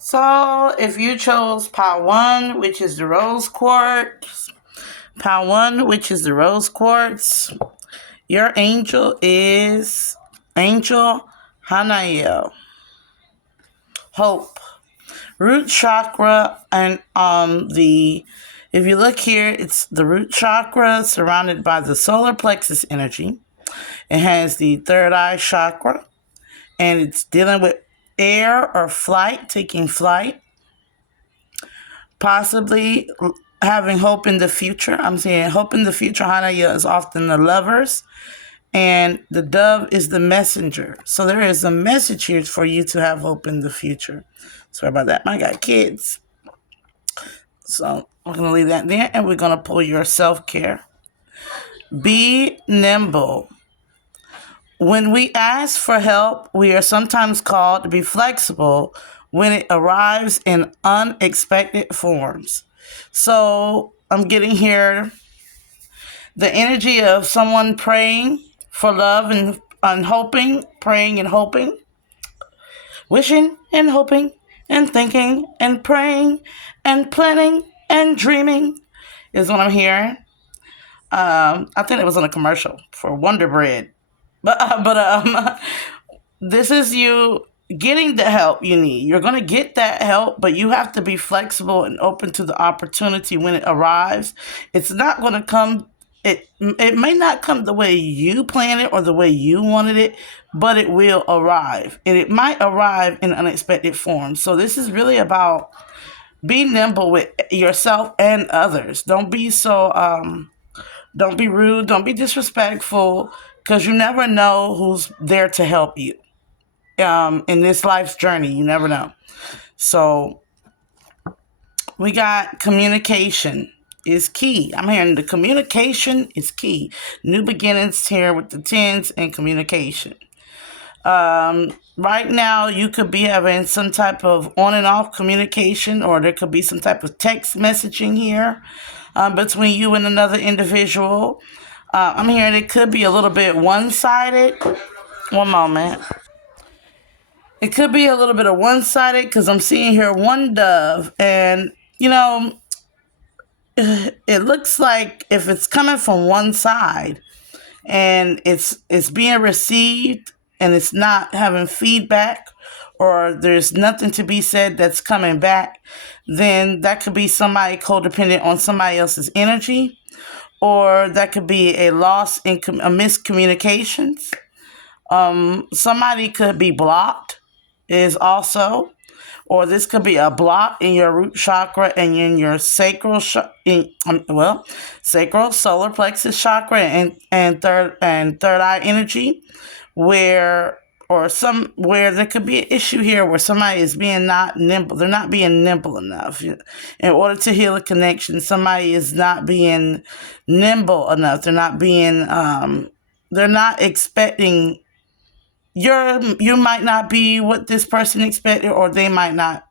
So if you chose pile one, which is the rose quartz, pile one, which is the rose quartz, your angel is Angel Hanael. Hope. Root chakra and the if you look here, it's the root chakra surrounded by the solar plexus energy. It has the third eye chakra and it's dealing with air or flight, taking flight, possibly having hope in the future. I'm saying hope in the future. Hanaya is often the lovers, and the dove is the messenger. So there is a message here for you to have hope in the future. Sorry about that. I got kids. So we're going to leave that there, and we're going to pull your self-care. Be nimble. When we ask for help, we are sometimes called to be flexible when it arrives in unexpected forms. So I'm getting here the energy of someone praying for love and hoping, praying and hoping, wishing and hoping and thinking and praying and planning and dreaming is what I'm hearing. I think it was on a commercial for Wonder Bread. But this is you getting the help you need. You're going to get that help, but you have to be flexible and open to the opportunity when it arrives. It's not going to come. It may not come the way you planned it or the way you wanted it, but it will arrive, and it might arrive in unexpected forms. So this is really about being nimble with yourself and others. Don't be so. Don't be rude. Don't be disrespectful, because you never know who's there to help you. In this life's journey, you never know. So we got communication is key. I'm hearing the communication is key. New beginnings here with the tens and communication. Right now, you could be having some type of on and off communication, or there could be some type of text messaging here between you and another individual. I'm hearing it could be a little bit one-sided. One moment. It could be a little bit of one-sided because I'm seeing here one dove, and it looks like if it's coming from one side and it's being received and it's not having feedback, or there's nothing to be said that's coming back, then that could be somebody codependent on somebody else's energy, or that could be a loss in a miscommunications. Somebody could be blocked is also, or this could be a block in your root chakra and in your sacral solar plexus chakra and third eye energy, where there could be an issue here where somebody is being not nimble. They're not being nimble enough. In order to heal a connection, somebody is not being nimble enough. They're not being they're not expecting you might not be what this person expected, or they might not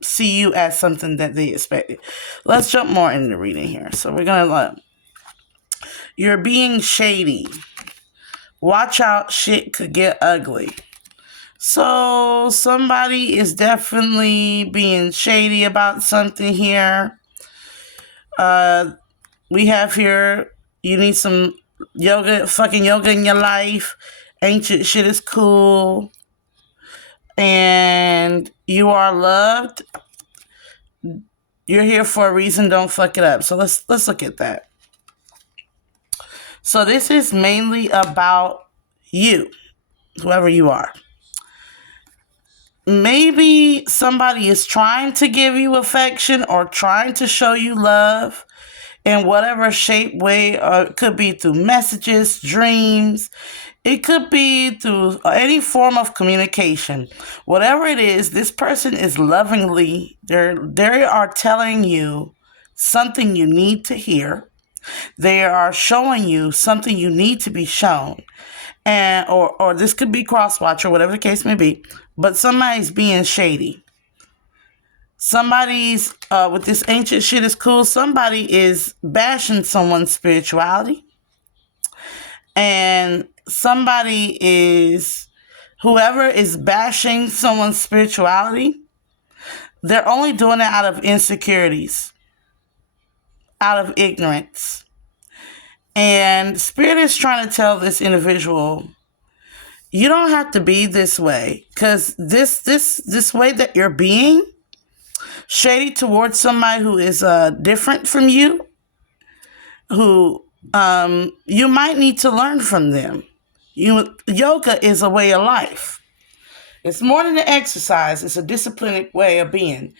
see you as something that they expected. Let's jump more into the reading here. So we're gonna you're being shady. Watch out, shit could get ugly. So somebody is definitely being shady about something here. We have here, you need some fucking yoga in your life. Ancient shit is cool. And you are loved. You're here for a reason. Don't fuck it up. So let's look at that. So this is mainly about you, whoever you are. Maybe somebody is trying to give you affection or trying to show you love in whatever shape, way, or it could be through messages, dreams. It could be through any form of communication. Whatever it is, this person is lovingly, they are telling you something you need to hear. They are showing you something you need to be shown. And or this could be crosswatch or whatever the case may be, but somebody's being shady. Somebody's with this ancient shit is cool. Somebody is bashing someone's spirituality, and whoever is bashing someone's spirituality They're only doing it out of insecurities, out of ignorance. And Spirit is trying to tell this individual, you don't have to be this way, because this way that you're being shady towards somebody who is different from you, who you might need to learn from them. Yoga is a way of life. It's more than an exercise. It's a disciplined way of being.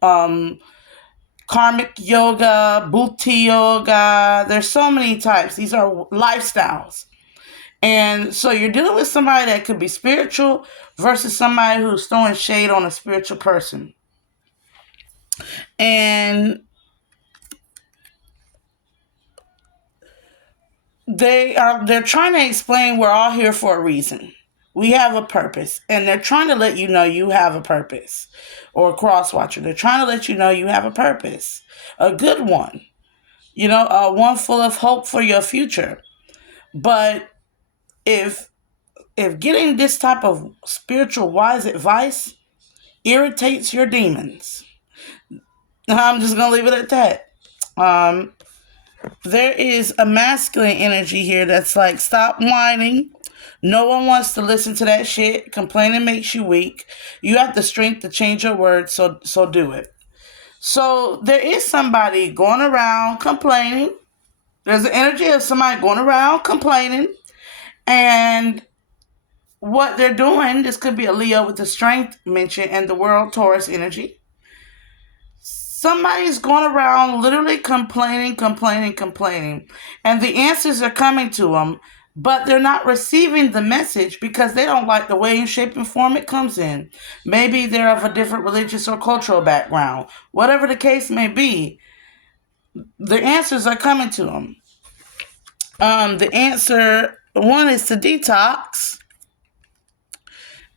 Karmic yoga, bhuti yoga. There's so many types. These are lifestyles. And so you're dealing with somebody that could be spiritual versus somebody who's throwing shade on a spiritual person. And they're trying to explain we're all here for a reason. We have a purpose. And they're trying to let you know you have a purpose. Or a cross watcher. They're trying to let you know you have a purpose. A good one. One full of hope for your future. But if getting this type of spiritual wise advice irritates your demons, I'm just going to leave it at that. There is a masculine energy here that's like, stop whining. No one wants to listen to that shit. Complaining makes you weak. You have the strength to change your words, so do it. So there is somebody going around complaining. There's the energy of somebody going around complaining. And what they're doing, this could be a Leo with the strength mentioned and the world Taurus energy. Somebody's going around literally complaining. And the answers are coming to them, but they're not receiving the message because they don't like the way and shape and form it comes in. Maybe they're of a different religious or cultural background. Whatever the case may be, the answers are coming to them. The answer, one, is to detox.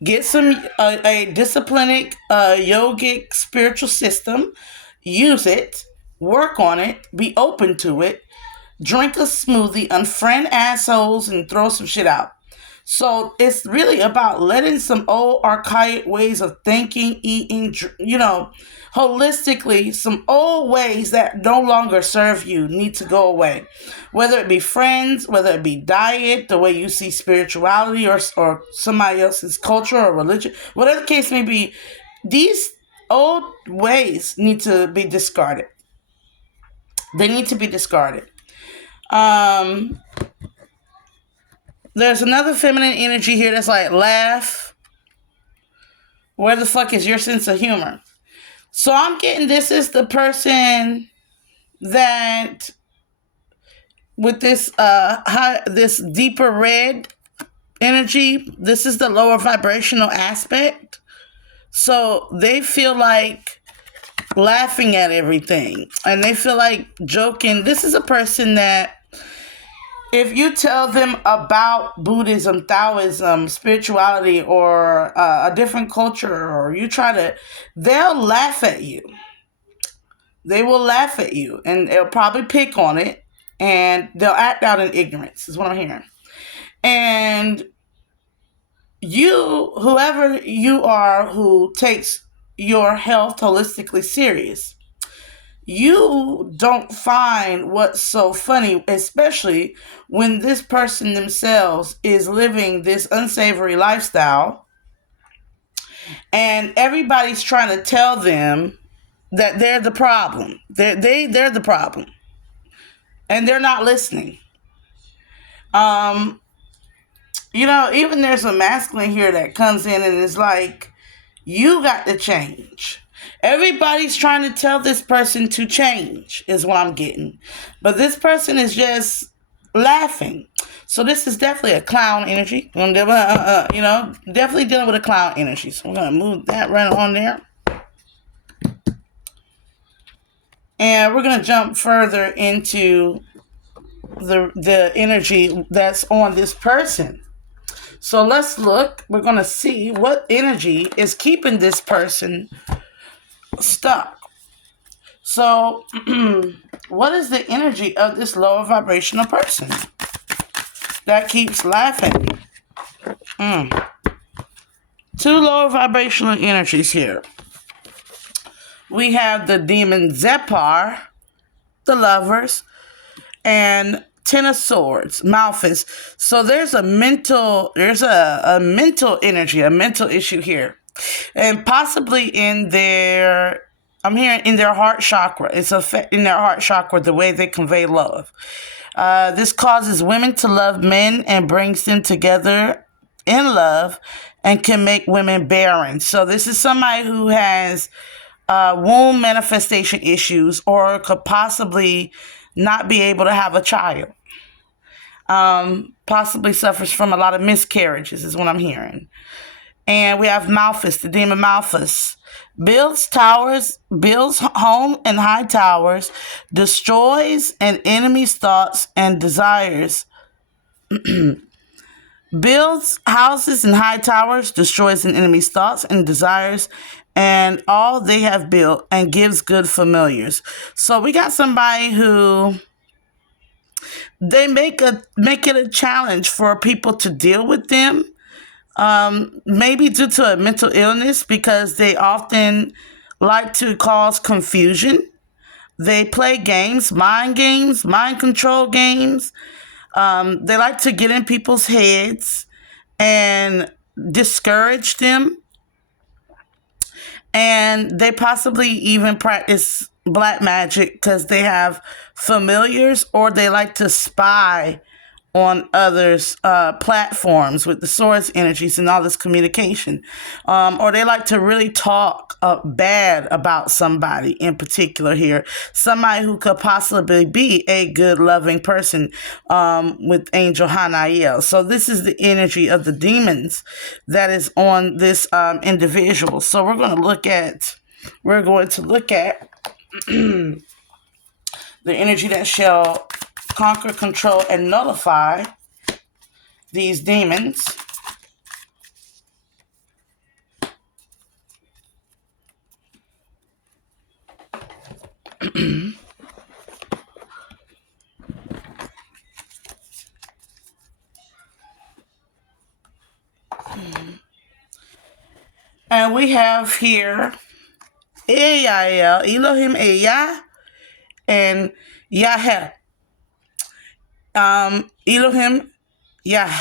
Get a disciplined yogic spiritual system. Use it. Work on it. Be open to it. Drink a smoothie. Unfriend assholes and throw some shit out. So it's really about letting some old archaic ways of thinking, eating, holistically, some old ways that no longer serve you need to go away. Whether it be friends, whether it be diet, the way you see spirituality or somebody else's culture or religion, whatever the case may be, these old ways need to be discarded. They need to be discarded. There's another feminine energy here that's like, laugh. Where the fuck is your sense of humor? So I'm getting this is the person that with this this deeper red energy, this is the lower vibrational aspect. So they feel like laughing at everything and they feel like joking. This is a person that if you tell them about Buddhism, Taoism, spirituality, or a different culture, or they'll laugh at you. They will laugh at you, and they'll probably pick on it, and they'll act out in ignorance, is what I'm hearing. And you, whoever you are who takes your health holistically serious, you don't find what's so funny, especially when this person themselves is living this unsavory lifestyle and everybody's trying to tell them that they're the problem. They're the problem. And they're not listening. Even there's a masculine here that comes in and is like, you got to change. Everybody's trying to tell this person to change is what I'm getting. But this person is just laughing. So this is definitely a clown energy. Definitely dealing with a clown energy. So we're going to move that right on there. And we're going to jump further into the energy that's on this person. So let's look. We're going to see what energy is keeping this person stuck. So, what is the energy of this lower vibrational person that keeps laughing? Two lower vibrational energies here. We have the demon Zepar, the lovers, and Ten of Swords, Malphus. So there's a mental energy, a mental issue here. And possibly in their, I'm hearing in their heart chakra. It's affecting their heart chakra, the way they convey love. This causes women to love men and brings them together in love and can make women barren. So this is somebody who has womb manifestation issues or could possibly not be able to have a child. Possibly suffers from a lot of miscarriages is what I'm hearing. And we have Malphus, the demon Malphus. Builds home and high towers, destroys an enemy's thoughts and desires. Builds houses and high towers, destroys an enemy's thoughts and desires, and all they have built, and gives good familiars. So we got somebody who they make it a challenge for people to deal with them. Maybe due to a mental illness, because they often like to cause confusion. They play games, mind control games. They like to get in people's heads and discourage them. And they possibly even practice black magic because they have familiars, or they like to spy on others' platforms with the source energies and all this communication. Or they like to really talk bad about somebody in particular here. Somebody who could possibly be a good, loving person with Angel Hanael. So this is the energy of the demons that is on this individual. So we're going to look at the energy that shall conquer, control, and nullify these demons. And we have here Eyael, Elohim Eyah, and Yahel. Elohim, yeah.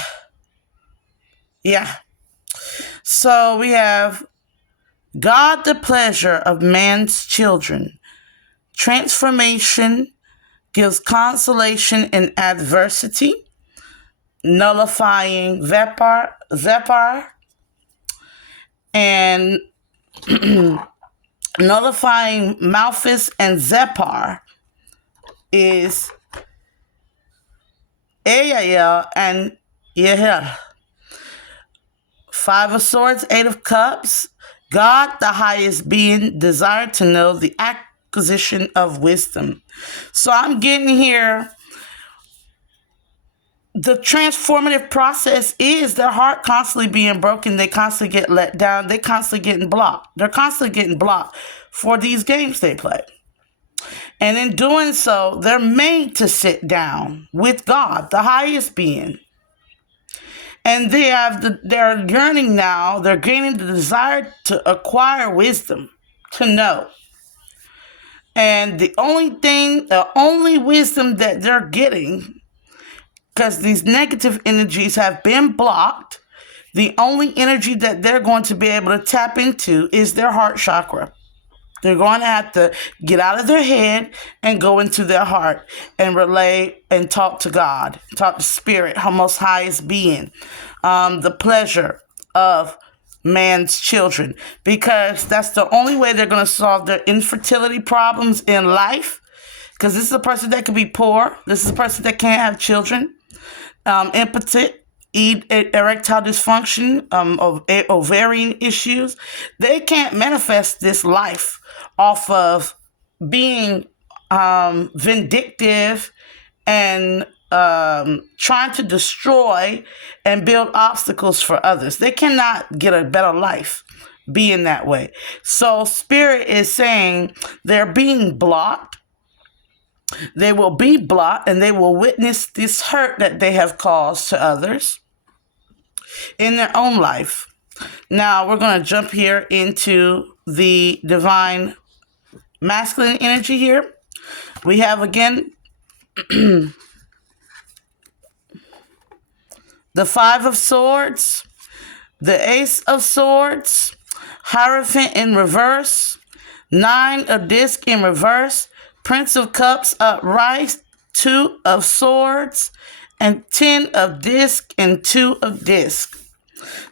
So we have God, the pleasure of man's children. Transformation gives consolation in adversity, nullifying Zepar, and nullifying Malphus and Zepar is Eyael and Yahel. Five of Swords, Eight of Cups. God, the highest being, desired to know the acquisition of wisdom. So I'm getting here, the transformative process is their heart constantly being broken. They constantly get let down. They constantly getting blocked. They're constantly getting blocked for these games they play. And in doing so, they're made to sit down with God, the highest being. And they're yearning now, they're gaining the desire to acquire wisdom, to know. And the only wisdom that they're getting, because these negative energies have been blocked, the only energy that they're going to be able to tap into is their heart chakra. They're going to have to get out of their head and go into their heart and relay and talk to God, talk to Spirit, her most highest being, the pleasure of man's children, because that's the only way they're going to solve their infertility problems in life. Because this is a person that could be poor. This is a person that can't have children, impotent, erectile dysfunction, ovarian issues. They can't manifest this life off of being vindictive and trying to destroy and build obstacles for others. They cannot get a better life being that way. So Spirit is saying they're being blocked. They will be blocked, and they will witness this hurt that they have caused to others in their own life. Now we're going to jump here into the divine masculine energy here. We have again the Five of Swords, the Ace of Swords, Hierophant in reverse, Nine of Disc in reverse, Prince of Cups upright, Two of Swords, and 10 of Disc and 2 of Disc.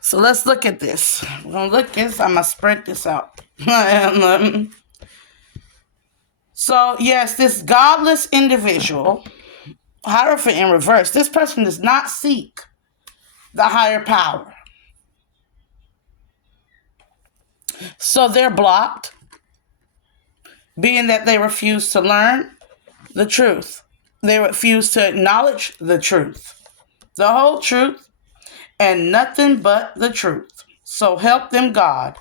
So let's look at this. We're going to look at this. I'm going to spread this out. So, yes, this godless individual, Hierophant in reverse, this person does not seek the higher power. So they're blocked, being that they refuse to learn the truth. They refuse to acknowledge the truth, the whole truth, and nothing but the truth. So help them, God.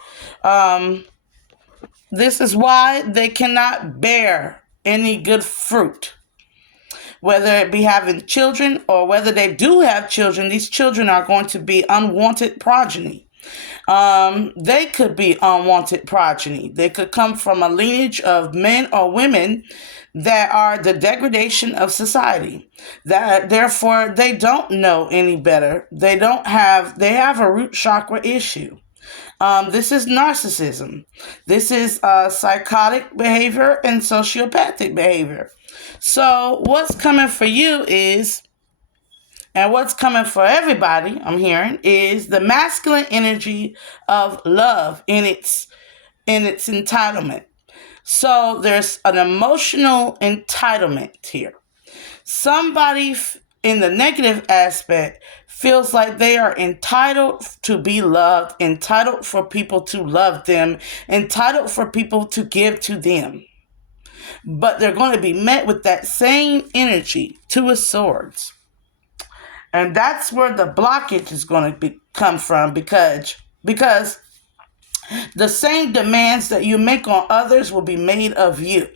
This is why they cannot bear any good fruit. Whether it be having children or whether they do have children, these children are going to be unwanted progeny. They could be unwanted progeny. They could come from a lineage of men or women that are the degradation of society. That therefore they don't know any better. They have a root chakra issue. This is narcissism. This is psychotic behavior and sociopathic behavior. So what's coming for you is, and what's coming for everybody, I'm hearing, is the masculine energy of love in its entitlement. So there's an emotional entitlement here. Somebody in the negative aspect feels like they are entitled to be loved, entitled for people to love them, entitled for people to give to them. But they're going to be met with that same energy, Two of Swords. And that's where the blockage is going to come from because the same demands that you make on others will be made of you.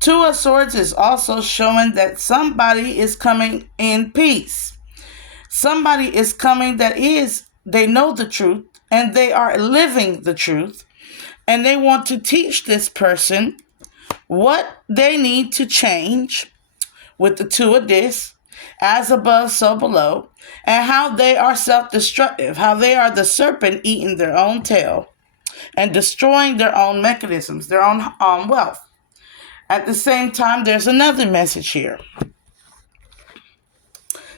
Two of Swords is also showing that somebody is coming in peace. Somebody is coming they know the truth and they are living the truth. And they want to teach this person what they need to change with the Two of Discs, as above, so below, and how they are self-destructive, how they are the serpent eating their own tail and destroying their own mechanisms, their own wealth. At the same time, there's another message here.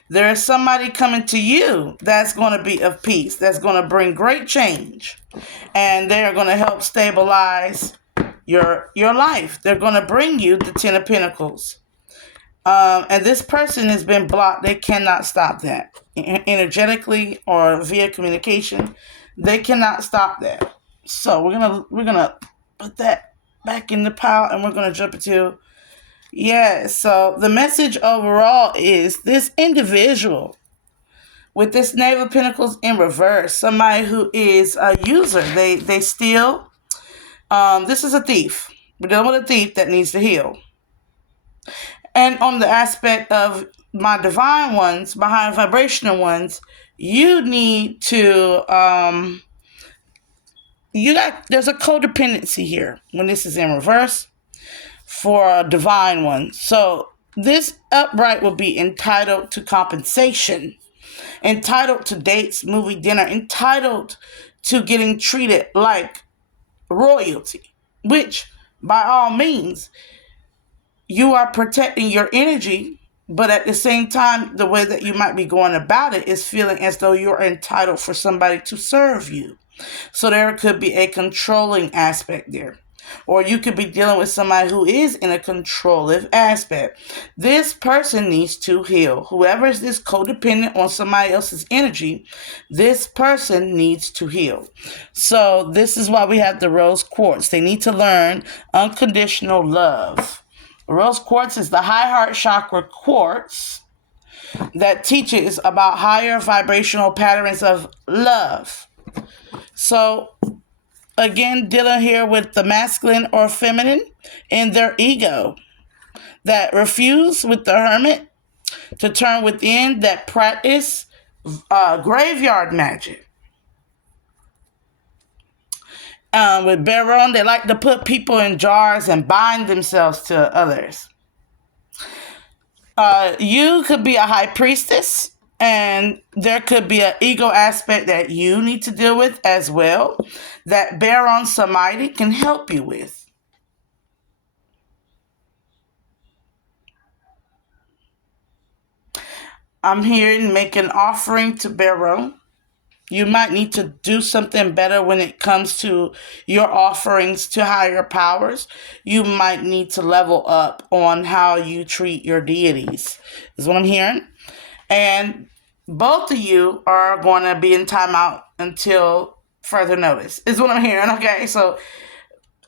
There is somebody coming to you that's going to be of peace, that's going to bring great change, and they're going to help stabilize your life. They're going to bring you the 10 of Pentacles. And this person has been blocked. They cannot stop that. Energetically or via communication, they cannot stop that. So we're gonna put that back in the pile and we're gonna jump into so the message overall is this individual with this Knave of Pentacles in reverse, somebody who is a user. They steal. This is a thief. We're dealing with a thief that needs to heal. And on the aspect of my divine ones, my high vibrational ones, you need to, there's a codependency here when this is in reverse for a divine one. So this upright will be entitled to compensation, entitled to dates, movie, dinner, entitled to getting treated like royalty, which by all means, you are protecting your energy, but at the same time, the way that you might be going about it is feeling as though you're entitled for somebody to serve you. So there could be a controlling aspect there. Or you could be dealing with somebody who is in a controlling aspect. This person needs to heal. Whoever is this codependent on somebody else's energy, this person needs to heal. So this is why we have the rose quartz. They need to learn unconditional love. Rose quartz is the high heart chakra quartz that teaches about higher vibrational patterns of love. So, again, dealing here with the masculine or feminine in their ego that refuse with the hermit to turn within, that practice graveyard magic. With Baron, they like to put people in jars and bind themselves to others. You could be a high priestess, and there could be an ego aspect that you need to deal with as well, that Baron Samiti can help you with. I'm here to make an offering to Baron. You might need to do something better when it comes to your offerings to higher powers. You might need to level up on how you treat your deities, is what I'm hearing. And both of you are going to be in timeout until further notice, is what I'm hearing. Okay, so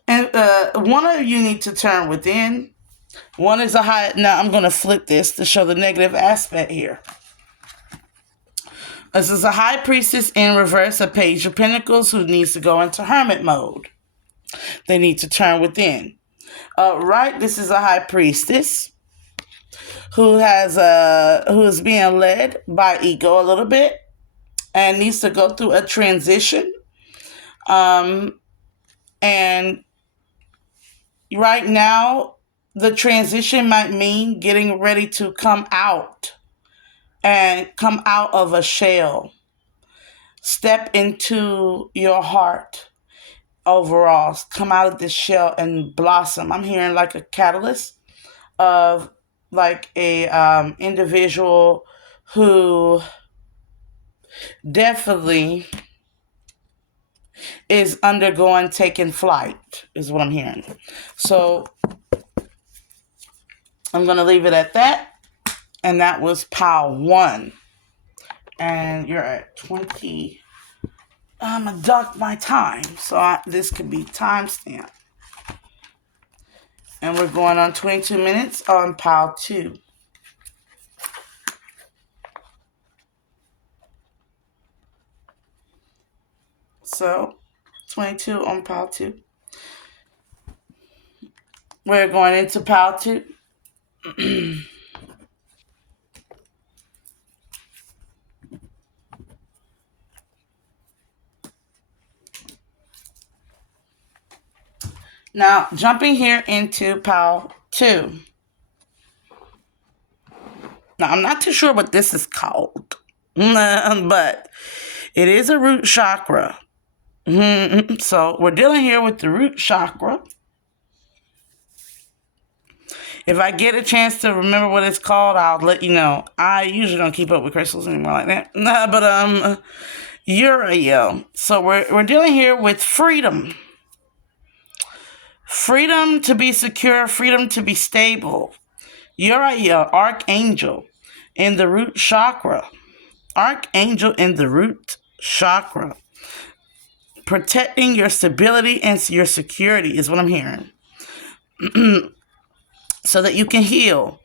and one of you need to turn within. One is a high. Now I'm going to flip this to show the negative aspect here. This is a high priestess in reverse, a page of pentacles who needs to go into hermit mode. They need to turn within. Right, this is a high priestess who is being led by ego a little bit and needs to go through a transition. And right now, the transition might mean getting ready to come out and come out of a shell. Step into your heart overall. Come out of this shell and blossom. I'm hearing like a catalyst of like a individual who definitely is undergoing taking flight, is what I'm hearing. So I'm going to leave it at that. And that was pile 1. And you're at 20. I'm going to duck my time. So this could be timestamp. And we're going on 22 minutes on pile 2. So 22 on pile 2. We're going into pile 2. Now, jumping here into pile 2. Now, I'm not too sure what this is called, but it is a root chakra. So we're dealing here with the root chakra. If I get a chance to remember what it's called, I'll let you know. I usually don't keep up with crystals anymore like that. But Uriel. So we're dealing here with freedom. Freedom to be secure, freedom to be stable. Uriel, archangel in the root chakra. Archangel in the root chakra. Protecting your stability and your security is what I'm hearing. So that you can heal.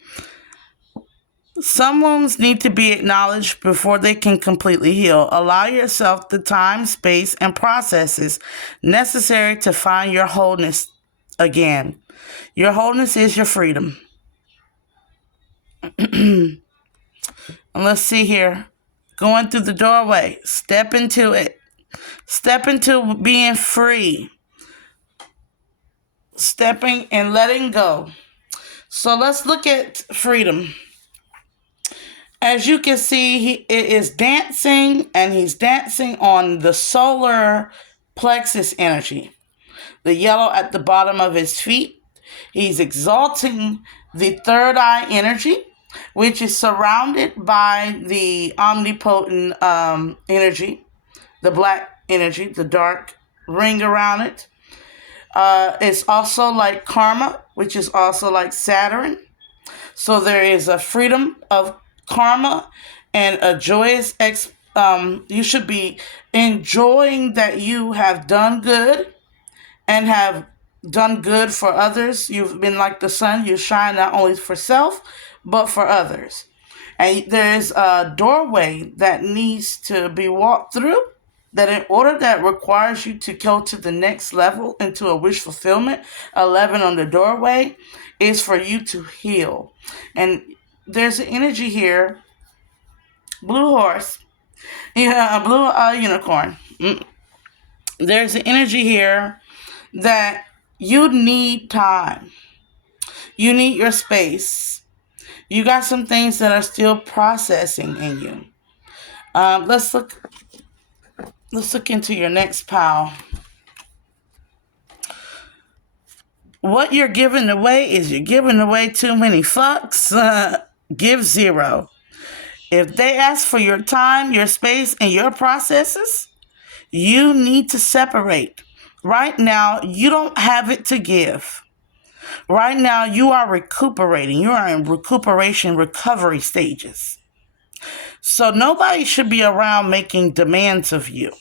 Some wounds need to be acknowledged before they can completely heal. Allow yourself the time, space, and processes necessary to find your wholeness again. Your wholeness is your freedom. And let's see here. Going through the doorway. Step into it. Step into being free. Stepping and letting go. So let's look at freedom. As you can see, it is dancing, and he's dancing on the solar plexus energy. The yellow at the bottom of his feet. He's exalting the third eye energy, which is surrounded by the omnipotent energy, the black energy, the dark ring around it. It's also like karma, which is also like Saturn. So there is a freedom of karma and a joyous you should be enjoying that you have done good and have done good for others. You've been like the sun. You shine not only for self, but for others. And there's a doorway that needs to be walked through, that in order that requires you to go to the next level into a wish fulfillment. 11 on the doorway is for you to heal. And there's an energy here. Blue horse. Yeah, a blue unicorn. There's an energy here that you need time. You need your space. You got some things that are still processing in you. Let's look into your next pile. What you're giving away is you're giving away too many fucks. Give zero. If they ask for your time, your space, and your processes, you need to separate. Right now, you don't have it to give. Right now, you are recuperating. You are in recuperation recovery stages. So nobody should be around making demands of you.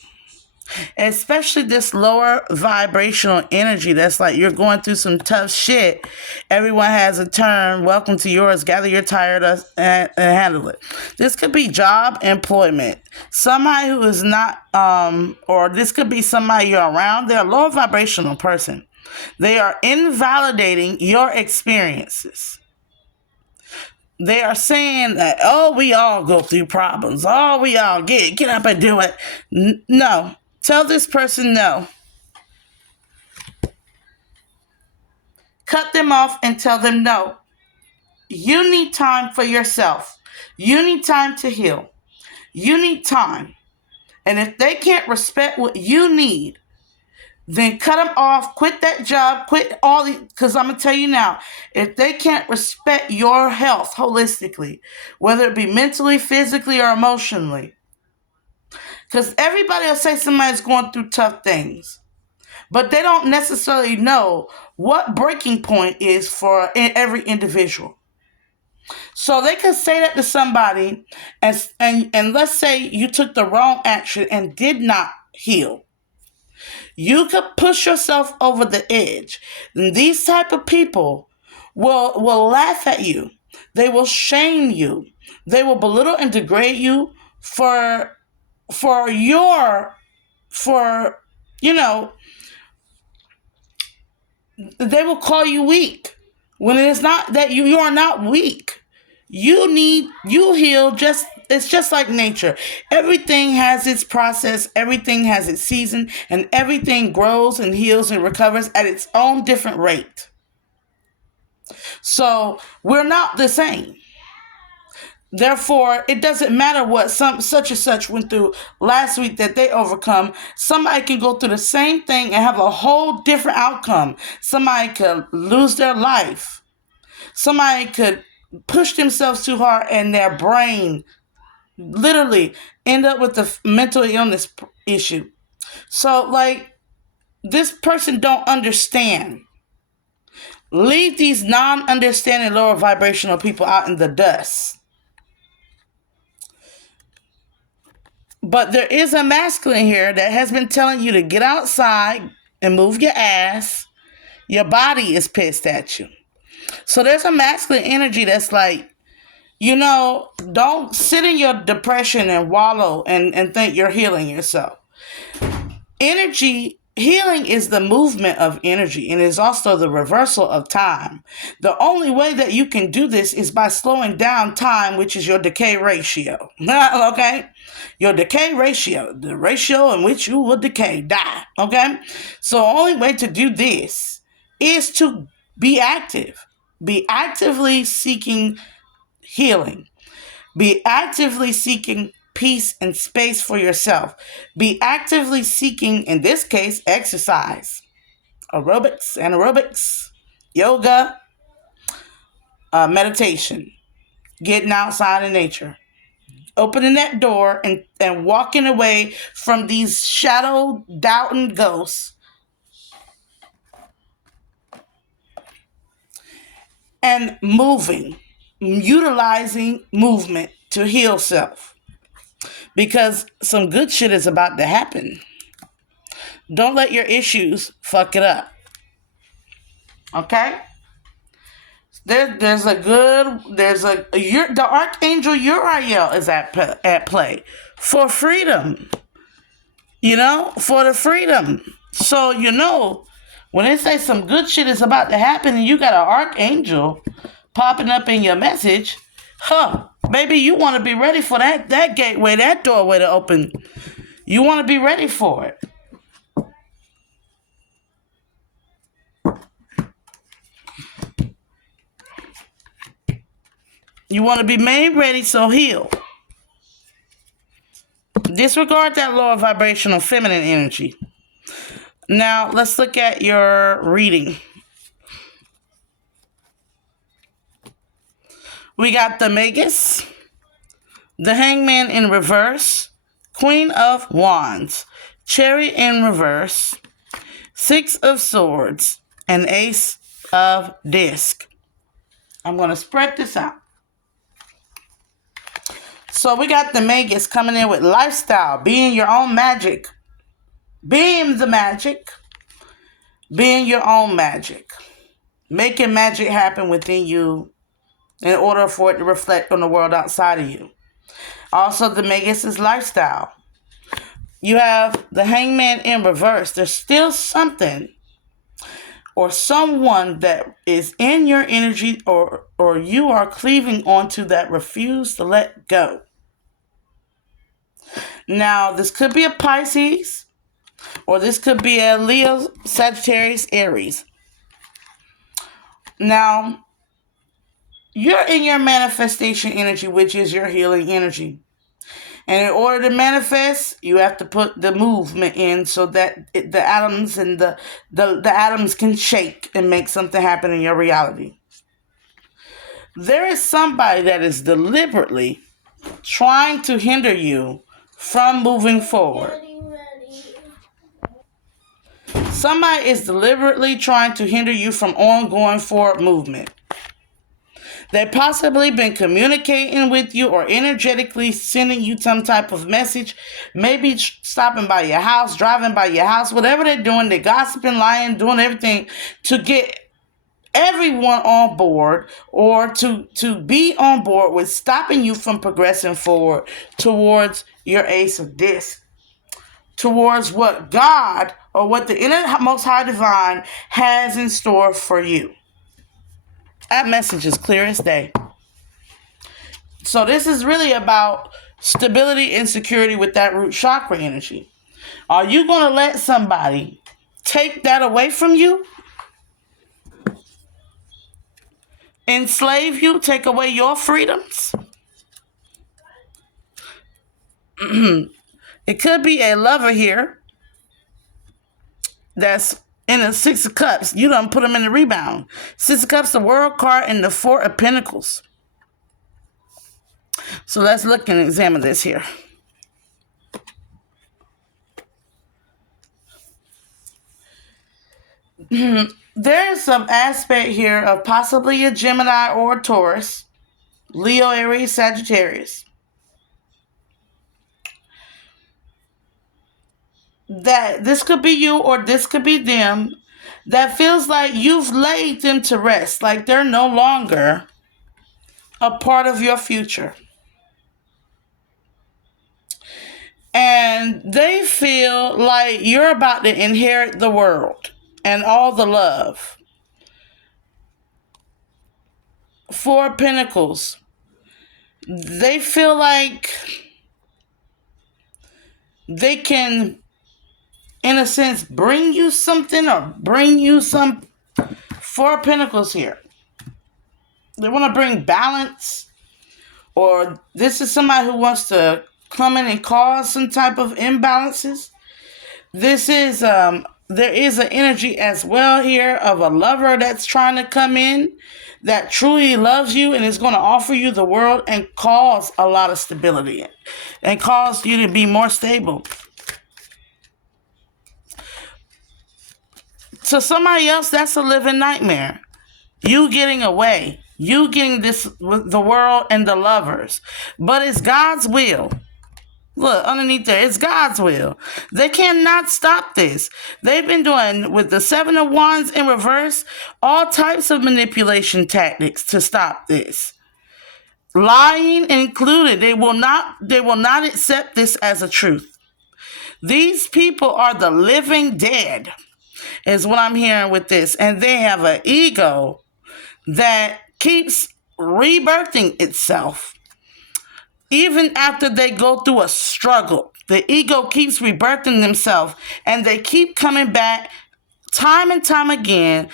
Especially this lower vibrational energy that's like you're going through some tough shit. Everyone has a turn. Welcome to yours. Gather your tired and handle it. This could be job, employment. Somebody who is not, or this could be somebody you're around. They're a lower vibrational person. They are invalidating your experiences. They are saying that, oh, we all go through problems. Oh, we all get up and do it. No. Tell this person no. Cut them off and tell them no. You need time for yourself. You need time to heal. You need time. And if they can't respect what you need, then cut them off, quit that job, quit all the, because I'm going to tell you now, if they can't respect your health holistically, whether it be mentally, physically, or emotionally, because everybody will say somebody's going through tough things, but they don't necessarily know what breaking point is for every individual. So they could say that to somebody, and let's say you took the wrong action and did not heal. You could push yourself over the edge. And these type of people will laugh at you. They will shame you. They will belittle and degrade you they will call you weak when it is not that you are not weak. You heal. It's just like nature. Everything has its process, everything has its season, and everything grows and heals and recovers at its own different rate. So we're not the same. Therefore, it doesn't matter what such and such went through last week that they overcome. Somebody can go through the same thing and have a whole different outcome. Somebody could lose their life. Somebody could push themselves too hard and their brain literally end up with a mental illness issue. So, like, this person don't understand. Leave these non-understanding lower vibrational people out in the dust. But there is a masculine here that has been telling you to get outside and move your ass. Your body is pissed at you. So there's a masculine energy that's like, don't sit in your depression and wallow and think you're healing yourself. Healing is the movement of energy, and is also the reversal of time. The only way that you can do this is by slowing down time, which is your decay ratio. Okay? Your decay ratio, the ratio in which you will die. Okay? So the only way to do this is to be active. Be actively seeking healing. Be actively seeking peace and space for yourself. Be actively seeking, in this case, exercise, anaerobics, yoga, meditation, getting outside in nature, opening that door and walking away from these shadow doubting ghosts, and utilizing movement to heal self. Because some good shit is about to happen. Don't let your issues fuck it up. Okay? The Archangel Uriel is at play for freedom. For the freedom. So, when they say some good shit is about to happen and you got an Archangel popping up in your message, baby, you want to be ready for that gateway, that doorway to open. You want to be ready for it. You want to be made ready, so heal. Disregard that lower vibrational feminine energy. Now, let's look at your reading. We got the Magus, the Hangman in reverse, Queen of Wands, Chariot in reverse, Six of Swords, and Ace of Disc. I'm going to spread this out. So we got the Magus coming in with lifestyle, being your own magic. Being the magic. Being your own magic. Making magic happen within you in order for it to reflect on the world outside of you. Also, the Magus is lifestyle. You have the Hangman in reverse. There's still something or someone that is in your energy or you are cleaving onto that refuse to let go. Now, this could be a Pisces, or this could be a Leo, Sagittarius, Aries. Now, you're in your manifestation energy, which is your healing energy. And in order to manifest, you have to put the movement in so that the atoms and the atoms can shake and make something happen in your reality. There is somebody that is deliberately trying to hinder you from moving forward. Somebody is deliberately trying to hinder you from ongoing forward movement. They've possibly been communicating with you or energetically sending you some type of message. Maybe stopping by your house, driving by your house, whatever they're doing. They're gossiping, lying, doing everything to get everyone on board or to be on board with stopping you from progressing forward towards your Ace of Disc. Towards what God or what the inner Most High Divine has in store for you. That message is clear as day. So this is really about stability and security with that root chakra energy. Are you going to let somebody take that away from you? Enslave you? Take away your freedoms? It could be a lover here that's in the Six of Cups. You done put them in the rebound. Six of Cups, the World card, and the Four of Pentacles. So let's look and examine this here. There's some aspect here of possibly a Gemini or a Taurus, Leo, Aries, Sagittarius, that this could be you or this could be them, that feels like you've laid them to rest, like they're no longer a part of your future. And they feel like you're about to inherit the world and all the love. Four of Pentacles. They feel like they can, in a sense, bring you something or bring you some. Four of Pentacles here. They want to bring balance, or this is somebody who wants to come in and cause some type of imbalances. This is there is an energy as well here of a lover that's trying to come in that truly loves you and is going to offer you the world and cause a lot of stability and cause you to be more stable. To somebody else, that's a living nightmare. You getting away. You getting this with the world and the lovers. But it's God's will. Look, underneath there, it's God's will. They cannot stop this. They've been doing, with the Seven of Wands in reverse, all types of manipulation tactics to stop this. Lying included. They will not accept this as a truth. These people are the living dead, is what I'm hearing with this. And they have an ego that keeps rebirthing itself. Even after they go through a struggle, the ego keeps rebirthing themselves, and they keep coming back time and time again,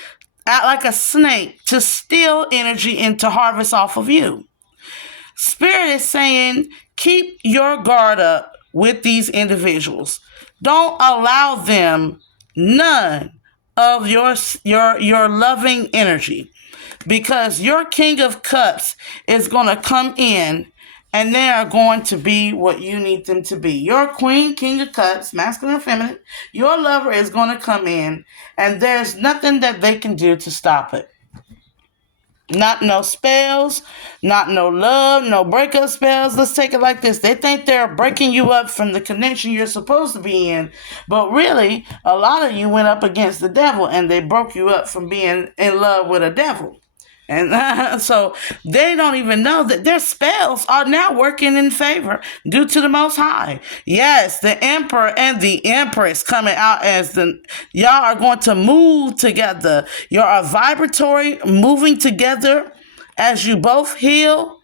out like a snake, to steal energy and to harvest off of you. Spirit is saying, keep your guard up with these individuals. Don't allow them none of your loving energy, because your King of Cups is going to come in and they are going to be what you need them to be. Your Queen, King of Cups, masculine and feminine, your lover is going to come in and there's nothing that they can do to stop it. Not no spells, not no love, no breakup spells. Let's take it like this. They think they're breaking you up from the connection you're supposed to be in, but really, a lot of you went up against the devil and they broke you up from being in love with a devil. And so they don't even know that their spells are now working in favor due to the Most High. Yes, the Emperor and the Empress coming out as y'all are going to move together. You're vibratory moving together as you both heal.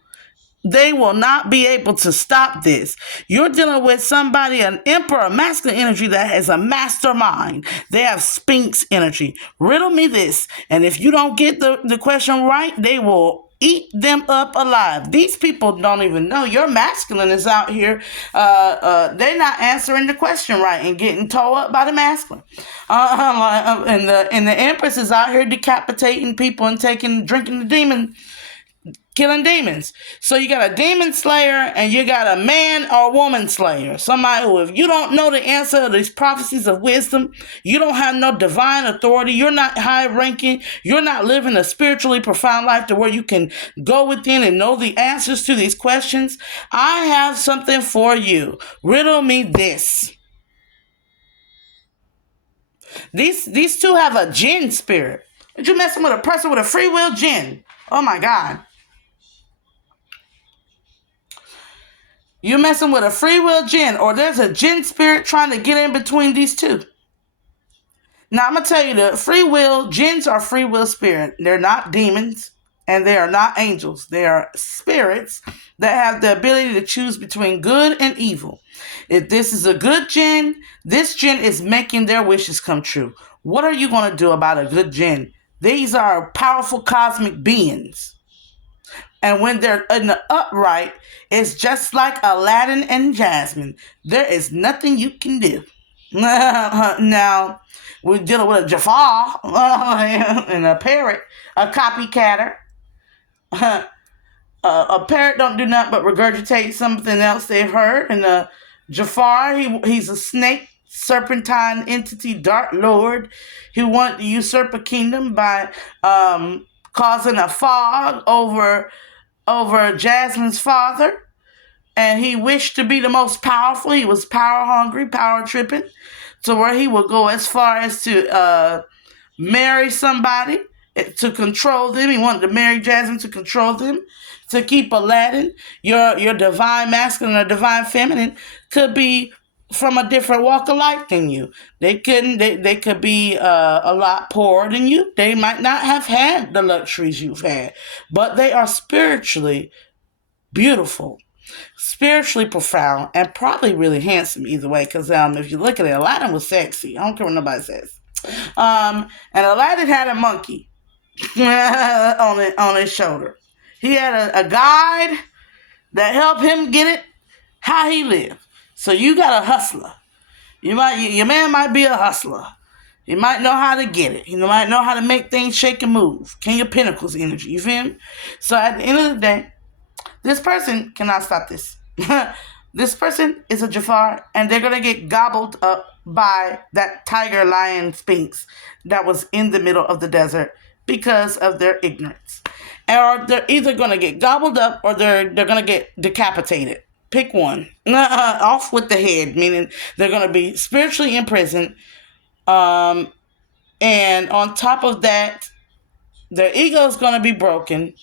They will not be able to stop this. You're dealing with somebody, an emperor, masculine energy that has a mastermind. They have Sphinx energy. Riddle me this. And if you don't get the question right, they will eat them up alive. These people don't even know your masculine is out here. They're not answering the question right and getting towed up by the masculine. And the empress is out here decapitating people and drinking the demon, killing demons. So you got a demon slayer and you got a man or woman slayer. Somebody who, if you don't know the answer to these prophecies of wisdom, you don't have no divine authority, you're not high ranking, you're not living a spiritually profound life to where you can go within and know the answers to these questions. I have something for you. Riddle me this. These two have a jinn spirit. Are you messing with a person with a free will jinn? Oh my God. You're messing with a free will jinn, or there's a jinn spirit trying to get in between these two. Now, I'm going to tell you, the free will, jinns are free will spirit. They're not demons, and they are not angels. They are spirits that have the ability to choose between good and evil. If this is a good jinn, this jinn is making their wishes come true. What are you going to do about a good jinn? These are powerful cosmic beings. And when they're in the upright, it's just like Aladdin and Jasmine. There is nothing you can do. Now, we're dealing with a Jafar and a parrot, a copycatter. A parrot don't do nothing but regurgitate something else they've heard. And Jafar, he's a snake, serpentine entity, dark lord, who wanted to usurp a kingdom by causing a fog over Jasmine's father. And he wished to be the most powerful. He was power hungry, power tripping, to where he would go as far as to marry somebody to control them. He wanted to marry Jasmine to control them, to keep Aladdin. Your divine masculine or divine feminine could be from a different walk of life than you. They could be a lot poorer than you. They might not have had the luxuries you've had, but they are spiritually beautiful, spiritually profound, and probably really handsome either way. Because if you look at it, Aladdin was sexy. I don't care what nobody says. And Aladdin had a monkey on his shoulder. He had a guide that helped him get it how he lived. So you got a hustler. Your man might be a hustler. He might know how to get it. He might know how to make things shake and move. King of Pentacles energy. You feel me? So at the end of the day, this person cannot stop this. This person is a Jafar, and they're going to get gobbled up by that tiger, lion, sphinx that was in the middle of the desert because of their ignorance. Or they're either going to get gobbled up or they're going to get decapitated. Pick one. Off with the head, meaning they're going to be spiritually imprisoned. And on top of that, their ego is going to be broken.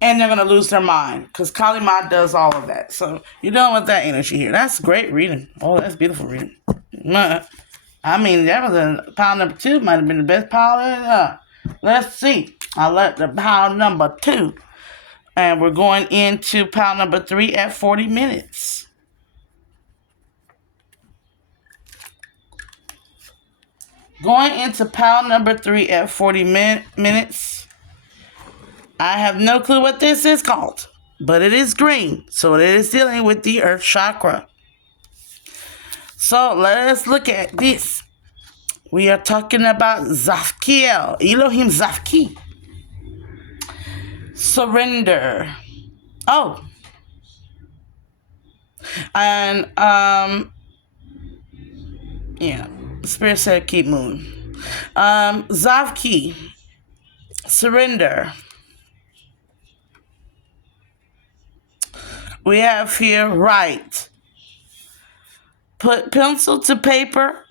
And they're going to lose their mind, because Kali Ma does all of that. So you're dealing with that energy here. That's great reading. Oh, that's beautiful reading. I mean, that was a pile number 2. Might have been the best pile. Let's see. I like the pile number 2. And we're going into pile number 3 at 40 minutes. Going into pile number 3 at 40 minutes. I have no clue what this is called, but it is green. So it is dealing with the earth chakra. So let us look at this. We are talking about Zafkiel, Elohim Zafki. Surrender. Oh. And, yeah. Spirit said keep moving. Zavki. Surrender. We have here write. Put pencil to paper.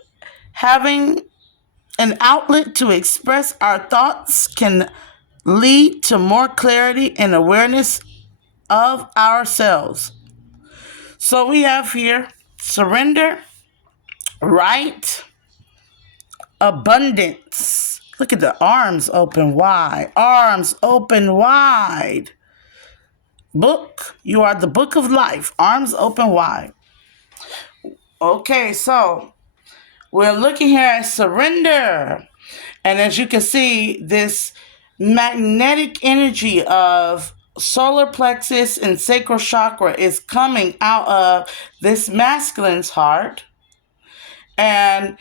Having an outlet to express our thoughts can lead to more clarity and awareness of ourselves. So we have here surrender, right, abundance. Look at the arms open wide. Arms open wide. Book. You are the book of life. Arms open wide. Okay, so we're looking here at surrender. And as you can see, this magnetic energy of solar plexus and sacral chakra is coming out of this masculine's heart. And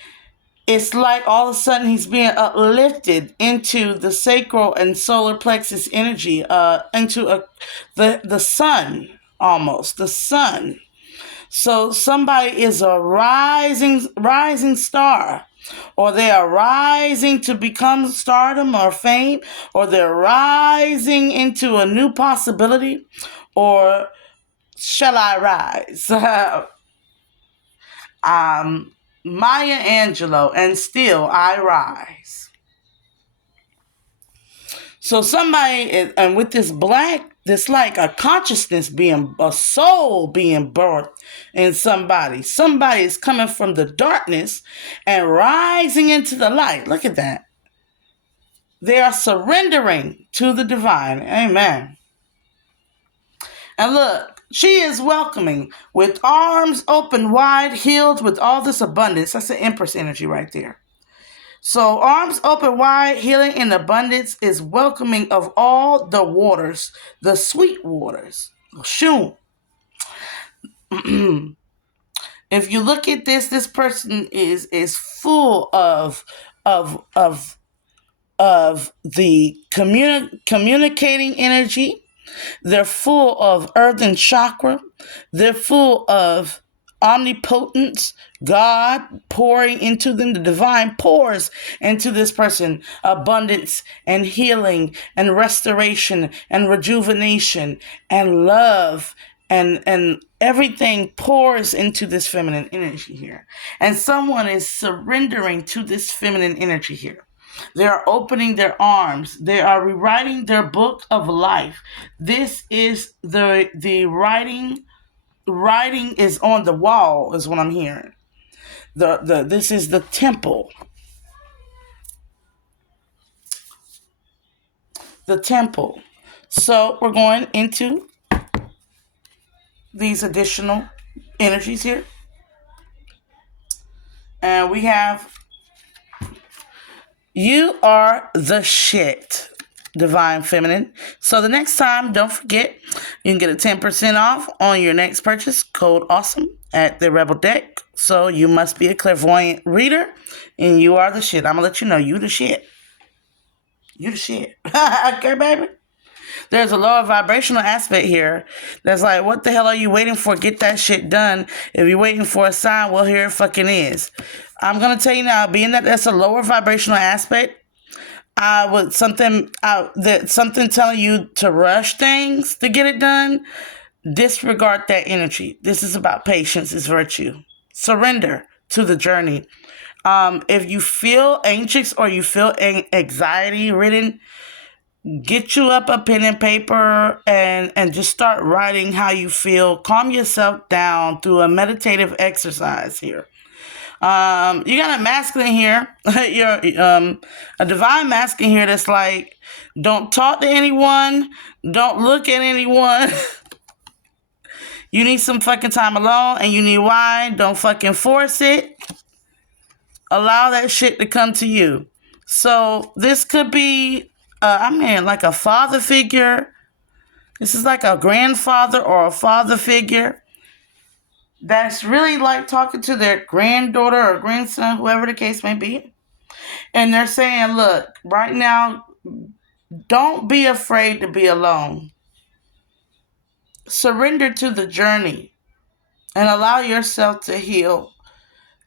it's like all of a sudden he's being uplifted into the sacral and solar plexus energy, into the sun, almost, the sun. So somebody is a rising star, or they are rising to become stardom or fame, or they're rising into a new possibility, or shall I rise? Maya Angelou, and still I rise. So somebody is, and with this black, this like a consciousness a soul being birthed in somebody. Somebody is coming from the darkness and rising into the light. Look at that. They are surrendering to the divine. Amen. And look, she is welcoming with arms open wide, healed with all this abundance. That's the Empress energy right there. So arms open wide, healing in abundance is welcoming of all the waters, the sweet waters. Shoo. If you look at this person is full of the communicating energy. They're full of earthen chakra. They're full of omnipotence, God pouring into them. The divine pours into this person abundance and healing and restoration and rejuvenation and love and everything pours into this feminine energy here. And someone is surrendering to this feminine energy here. They are opening their arms. They are rewriting their book of life. This is the writing. Writing is on the wall, is what I'm hearing. This is the temple. The temple. So we're going into these additional energies here. And we have, you are the shit, divine feminine. So the next time, don't forget, you can get a 10% off on your next purchase, code AWESOME at the Rebel Deck. So you must be a clairvoyant reader, and you are the shit. I'm going to let you know, you the shit. You the shit. Okay, baby? There's a lower vibrational aspect here that's like, what the hell are you waiting for? Get that shit done. If you're waiting for a sign, well, here it fucking is. I'm going to tell you now, being that that's a lower vibrational aspect, something telling you to rush things to get it done, disregard that energy. This is about patience, is virtue. Surrender to the journey. If you feel anxious or you feel anxiety ridden, get you up a pen and paper and just start writing how you feel. Calm yourself down through a meditative exercise here. You got a masculine here. You're a divine masculine here that's like, don't talk to anyone. Don't look at anyone. You need some fucking time alone, and you need wine. Don't fucking force it. Allow that shit to come to you. So this could be I mean, like a father figure. This is like a grandfather or a father figure that's really like talking to their granddaughter or grandson, whoever the case may be. And they're saying, look, right now, don't be afraid to be alone. Surrender to the journey and allow yourself to heal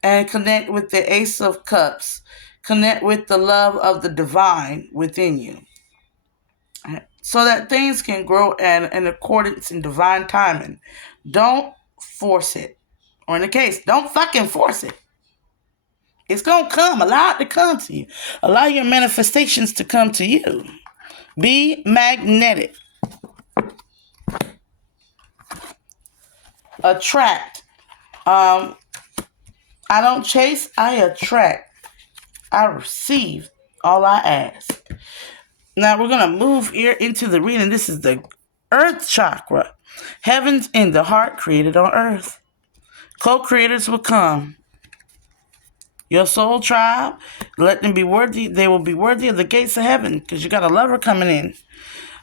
and connect with the Ace of Cups. Connect with the love of the divine within you, so that things can grow in accordance in divine timing. Don't force it. Or in the case, don't fucking force it. It's going to come. Allow it to come to you. Allow your manifestations to come to you. Be magnetic. Attract. I don't chase, I attract. I receive all I ask. Now we're going to move here into the reading. This is the Earth Chakra. Heavens in the heart created on earth. Co-creators will come. Your soul tribe, let them be worthy. They will be worthy of the gates of heaven because you got a lover coming in.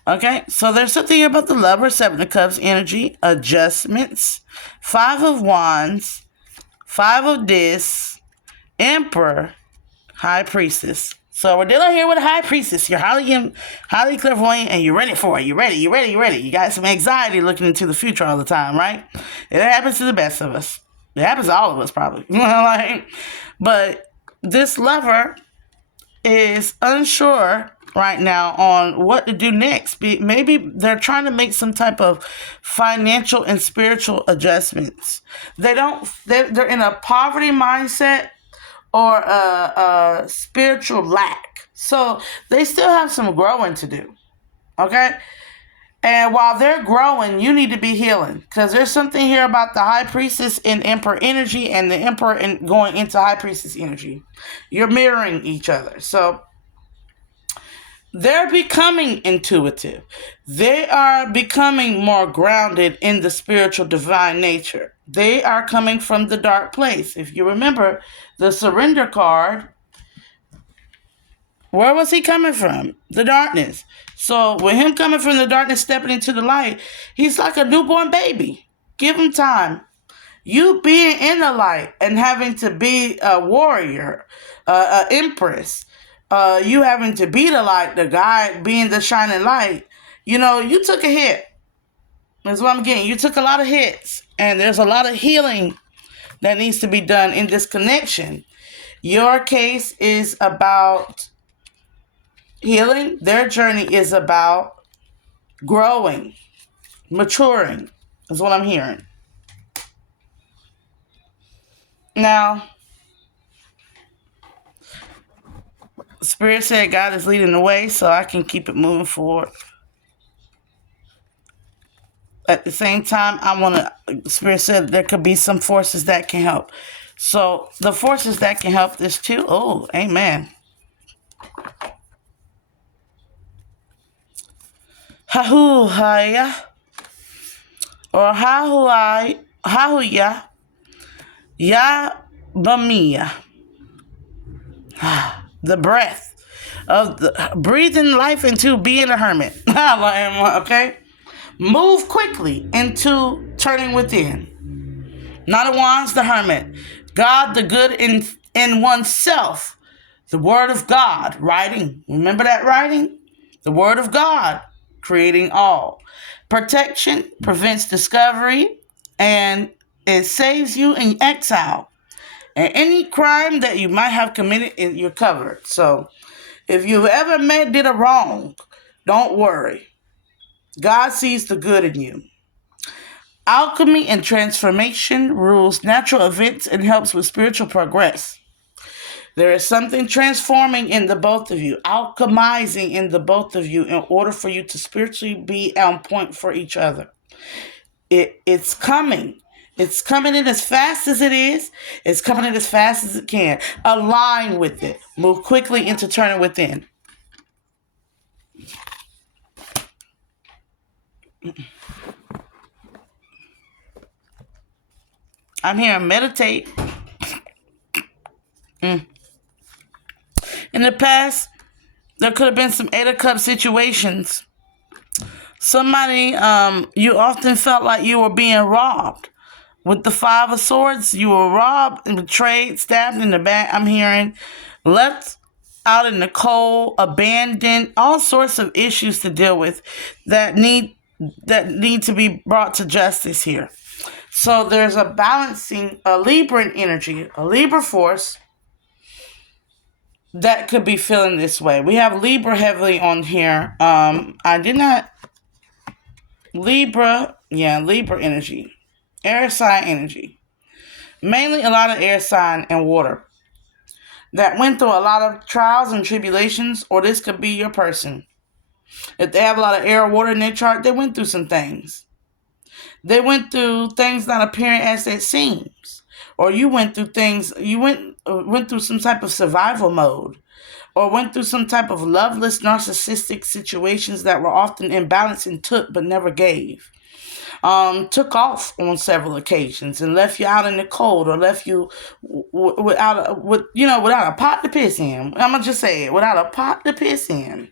Okay, so there's something here about the lover, Seven of Cups energy, adjustments, Five of Wands, Five of Discs, Emperor, High Priestess. So we're dealing here with a High Priestess. You're highly clairvoyant and you're ready for it. You're ready. You got some anxiety looking into the future all the time, right? It happens to the best of us. It happens to all of us probably. But this lover is unsure right now on what to do next. Maybe they're trying to make some type of financial and spiritual adjustments. They're in a poverty mindset or a spiritual lack. So they still have some growing to do. Okay? And while they're growing, you need to be healing. Because there's something here about the High Priestess in Emperor energy and the Emperor going into High Priestess energy. You're mirroring each other. So they're becoming intuitive. They are becoming more grounded in the spiritual divine nature. They are coming from the dark place. If you remember the surrender card, where was he coming from? The darkness. So with him coming from the darkness, stepping into the light, he's like a newborn baby. Give him time. You being in the light and having to be a warrior, an empress, you having to be the light, the guide being the shining light, you took a hit. That's what I'm getting. You took a lot of hits, and there's a lot of healing that needs to be done in this connection. Your case is about healing. Their journey is about growing, maturing, is what I'm hearing. Now, Spirit said God is leading the way, so I can keep it moving forward. At the same time, Spirit said there could be some forces that can help. So the forces that can help this too. Oh, amen. Hahuhaya or Hahuya Ya Bamiya. The breath of the breathing life into being a hermit. Okay? Move quickly into turning within. Not a wands, the hermit. God, the good in oneself. The word of God, writing. Remember that writing? The word of God, creating all. Protection prevents discovery, and it saves you in exile. And any crime that you might have committed, you're covered. So if you ever did a wrong, don't worry. God sees the good in you. Alchemy and transformation rules natural events and helps with spiritual progress. There is something transforming in the both of you, alchemizing in the both of you in order for you to spiritually be on point for each other. It's coming. It's coming in as fast as it is. It's coming in as fast as it can. Align with it. Move quickly into turning within. I'm here to meditate. In the past, There could have been some Eight of Cups situations. Somebody, you often felt like you were being robbed. With the Five of Swords, you were robbed and betrayed, stabbed in the back, I'm hearing, left out in the cold, abandoned, all sorts of issues to deal with that need to be brought to justice here. So there's a balancing, a Libran energy, a Libra force that could be feeling this way. We have Libra heavily on here. I did not, Libra energy, air sign energy. Mainly a lot of air sign and water that went through a lot of trials and tribulations, or this could be your person. If they have a lot of air or water in their chart, they went through some things. They went through things not appearing as it seems. Or you went through things, you went through some type of survival mode. Or went through some type of loveless, narcissistic situations that were often imbalanced and took but never gave. Took off on several occasions and left you out in the cold, or left you without a pot to piss in. I'm gonna just say it, without a pot to piss in.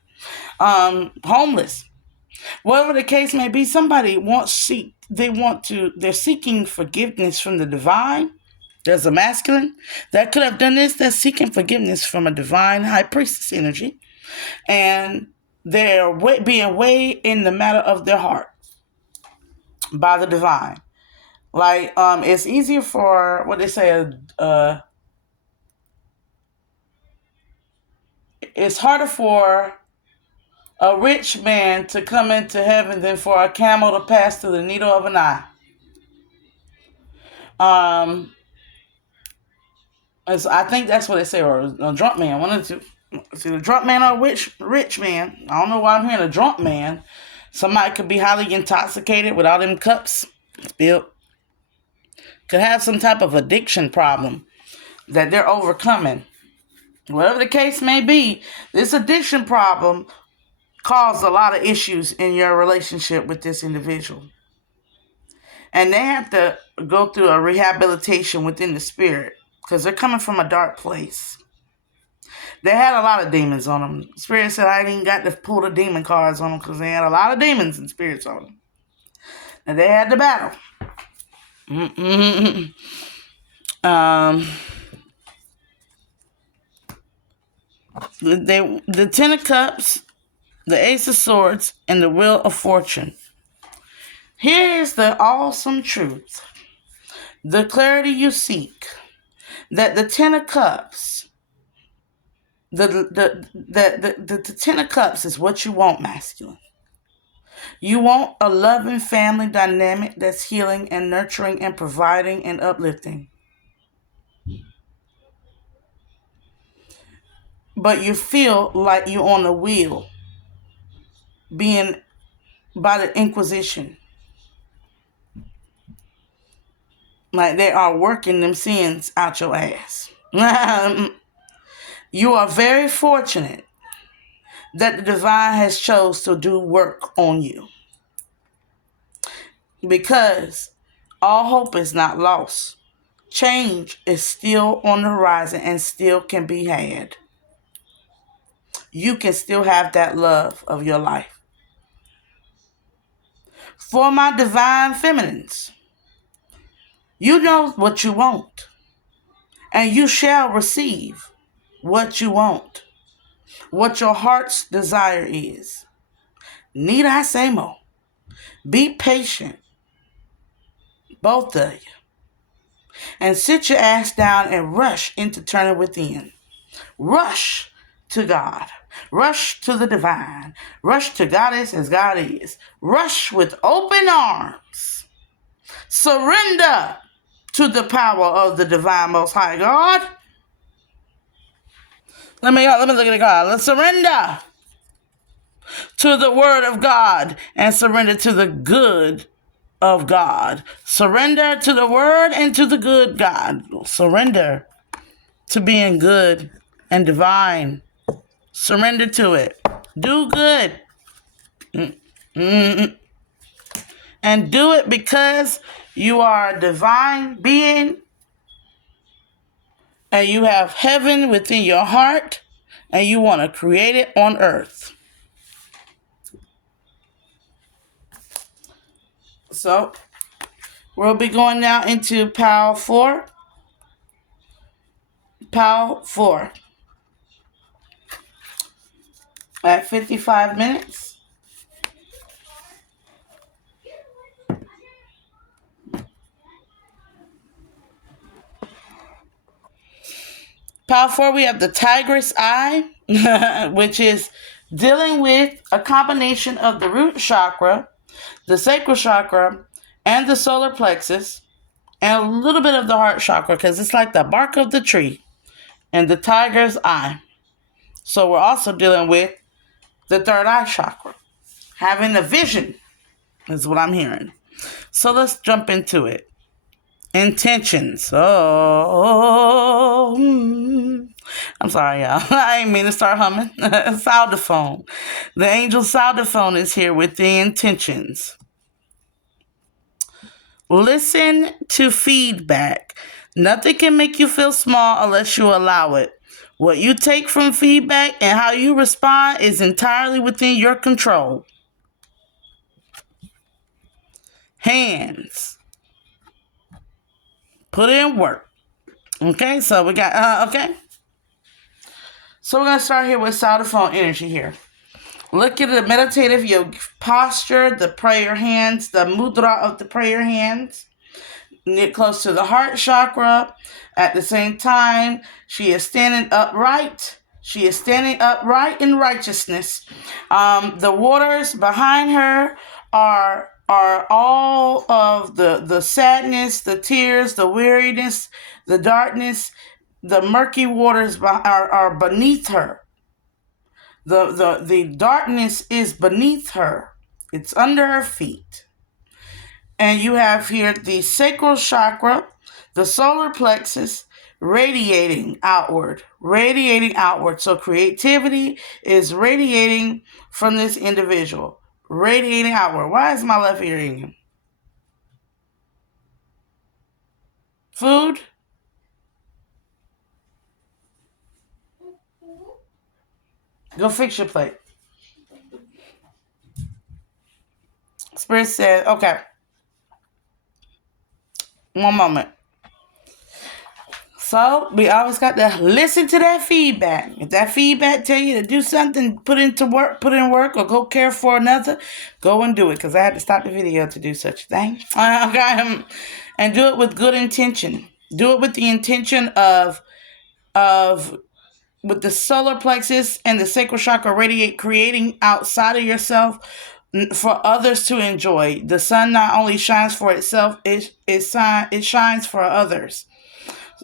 Homeless. Whatever the case may be, somebody they're seeking forgiveness from the divine. There's a masculine that could have done this. They're seeking forgiveness from a divine high priestess energy, and they're being weighed in the matter of their heart by the divine. Like, it's easier for what they say. It's harder for a rich man to come into heaven than for a camel to pass through the needle of an eye. I think that's what they say, or a drunk man. One of the two. See, the drunk man or rich man. I don't know why I'm hearing a drunk man. Somebody could be highly intoxicated with all them cups spilled. Could have some type of addiction problem that they're overcoming. Whatever the case may be, this addiction problem caused a lot of issues in your relationship with this individual. And they have to go through a rehabilitation within the spirit, because they're coming from a dark place. They had a lot of demons on them. Spirit said I ain't got to pull the demon cards on them, because they had a lot of demons and spirits on them. And they had to battle. The Ten of Cups, the Ace of Swords, and the Wheel of Fortune. Here's the awesome truth. The clarity you seek. That the Ten of Cups, the Ten of Cups is what you want, masculine. You want a loving family dynamic that's healing and nurturing and providing and uplifting. But you feel like you're on the wheel, being by the Inquisition. Like they are working them sins out your ass. You are very fortunate that the divine has chose to do work on you, because all hope is not lost. Change is still on the horizon and still can be had. You can still have that love of your life. For my divine feminines, you know what you want, and you shall receive what you want, what your heart's desire is. Need I say more? Be patient, both of you, and sit your ass down and rush into turning within. Rush to God. Rush to the divine. Rush to Goddess as God is. Rush with open arms. Surrender to the power of the divine Most High God. Let me look at God. Let's surrender to the Word of God and surrender to the good of God. Surrender to the Word and to the good God. Surrender to being good and divine. Surrender to it. Do good. And do it because you are a divine being and you have heaven within your heart and you want to create it on earth. So we'll be going now into PAL 4. PAL 4 at 55 minutes. PAL 4, we have the tiger's eye, which is dealing with a combination of the root chakra, the sacral chakra, and the solar plexus, and a little bit of the heart chakra, because it's like the bark of the tree and the tiger's eye. So we're also dealing with the third eye chakra. Having a vision is what I'm hearing. So let's jump into it. Intentions. I'm sorry, y'all. I didn't mean to start humming. Soundophone. The angel soundophone is here with the intentions. Listen to feedback. Nothing can make you feel small unless you allow it. What you take from feedback and how you respond is entirely within your control. Hands. Put in work. Okay, so we got, okay. So we're going to start here with soundophone energy here. Look at the meditative yoga posture, the prayer hands, the mudra of the prayer hands. Get close to the heart chakra. At the same time, she is standing upright. She is standing upright in righteousness. The waters behind her are all of the sadness, the tears, the weariness, the darkness. The murky waters are beneath her. The darkness is beneath her. It's under her feet. And you have here the sacral chakra, the solar plexus, radiating outward. So creativity is radiating from this individual. Radiating outward. Why is my left ear ringing? Food? Go fix your plate. Spirit said, okay. One moment. So we always got to listen to that feedback. If that feedback tell you to do something, put in work, or go care for another, go and do it. Because I had to stop the video to do such a thing. Okay, and do it with good intention. Do it with the intention of with the solar plexus and the sacral chakra creating outside of yourself for others to enjoy. The sun not only shines for itself, it shines for others.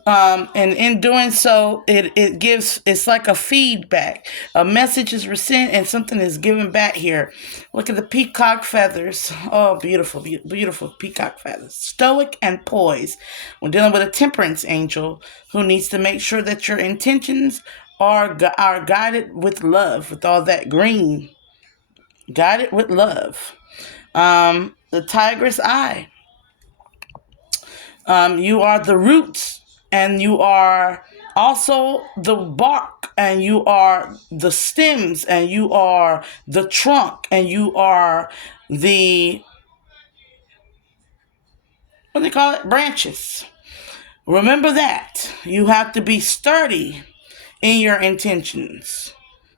And in doing so, it's like a feedback. A message is received and something is given back here. Look at the peacock feathers. Oh, beautiful, beautiful peacock feathers. Stoic and poised. We're dealing with a temperance angel who needs to make sure that your intentions are guided with love, with all that green. Guided with love. The tiger's eye. You are the roots, and you are also the bark, and you are the stems, and you are the trunk, and you are the, what do they call it? Branches. Remember that. You have to be sturdy in your intentions,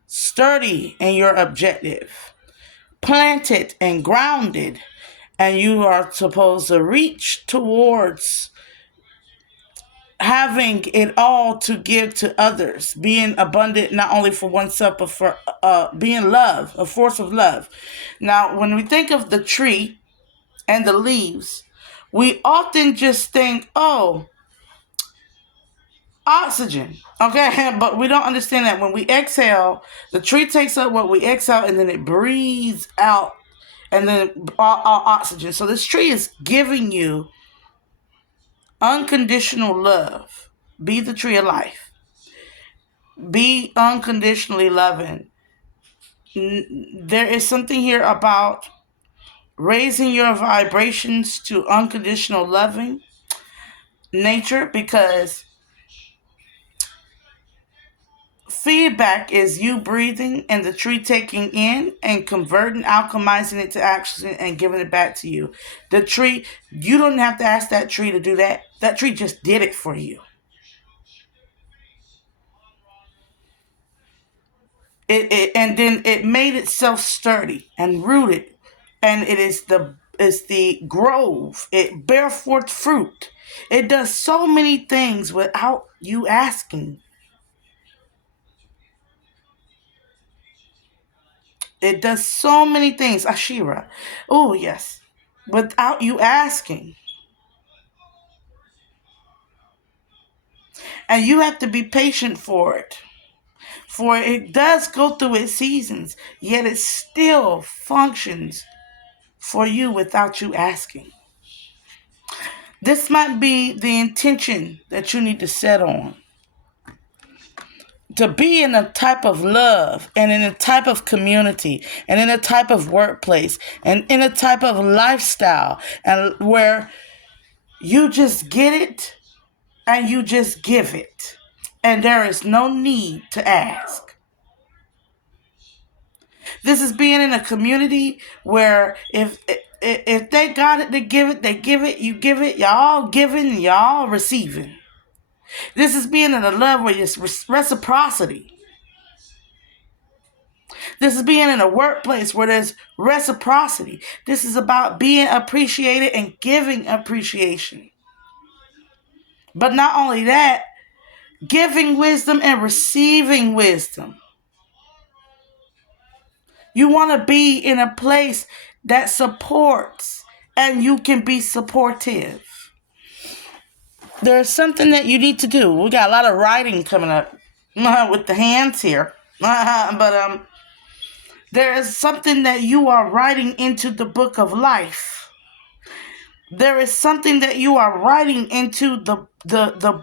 sturdy in your objective, planted and grounded, and you are supposed to reach towards having it all to give to others, being abundant not only for oneself but for being love, a force of love. Now, when we think of the tree and the leaves, we often just think, oh, oxygen, okay? But we don't understand that when we exhale, the tree takes up what we exhale and then it breathes out, and then all oxygen. So this tree is giving you unconditional love. Be the tree of life. Be unconditionally loving. There is something here about raising your vibrations to unconditional loving nature, because Feedback is you breathing and the tree taking in and converting, alchemizing it to action and giving it back to you. The tree, you don't have to ask that tree to do that. That tree just did it for you. And then it made itself sturdy and rooted, and it's the grove. It bear forth fruit. It does so many things without you asking. It does so many things, Ashira. Oh yes, without you asking. And you have to be patient for it. For it does go through its seasons, yet it still functions for you without you asking. This might be the intention that you need to set on. To be in a type of love and in a type of community and in a type of workplace and in a type of lifestyle, and where you just get it and you just give it. And there is no need to ask. This is being in a community where if they got it, they give it, you give it, y'all giving, y'all receiving. This is being in a love where it's reciprocity. This is being in a workplace where there's reciprocity. This is about being appreciated and giving appreciation. But not only that, giving wisdom and receiving wisdom. You want to be in a place that supports and you can be supportive. There's something that you need to do. We got a lot of writing coming up with the hands here. But there is something that you are writing into the book of life. There is something that you are writing into the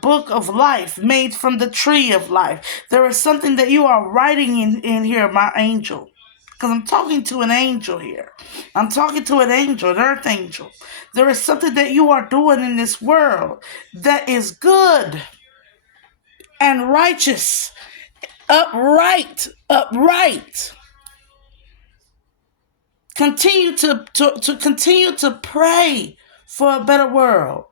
book of life made from the tree of life. There is something that you are writing in here, my angel. Because I'm talking to an angel here. I'm talking to an angel, an earth angel. There is something that you are doing in this world that is good and righteous, upright. Continue to continue to pray for a better world.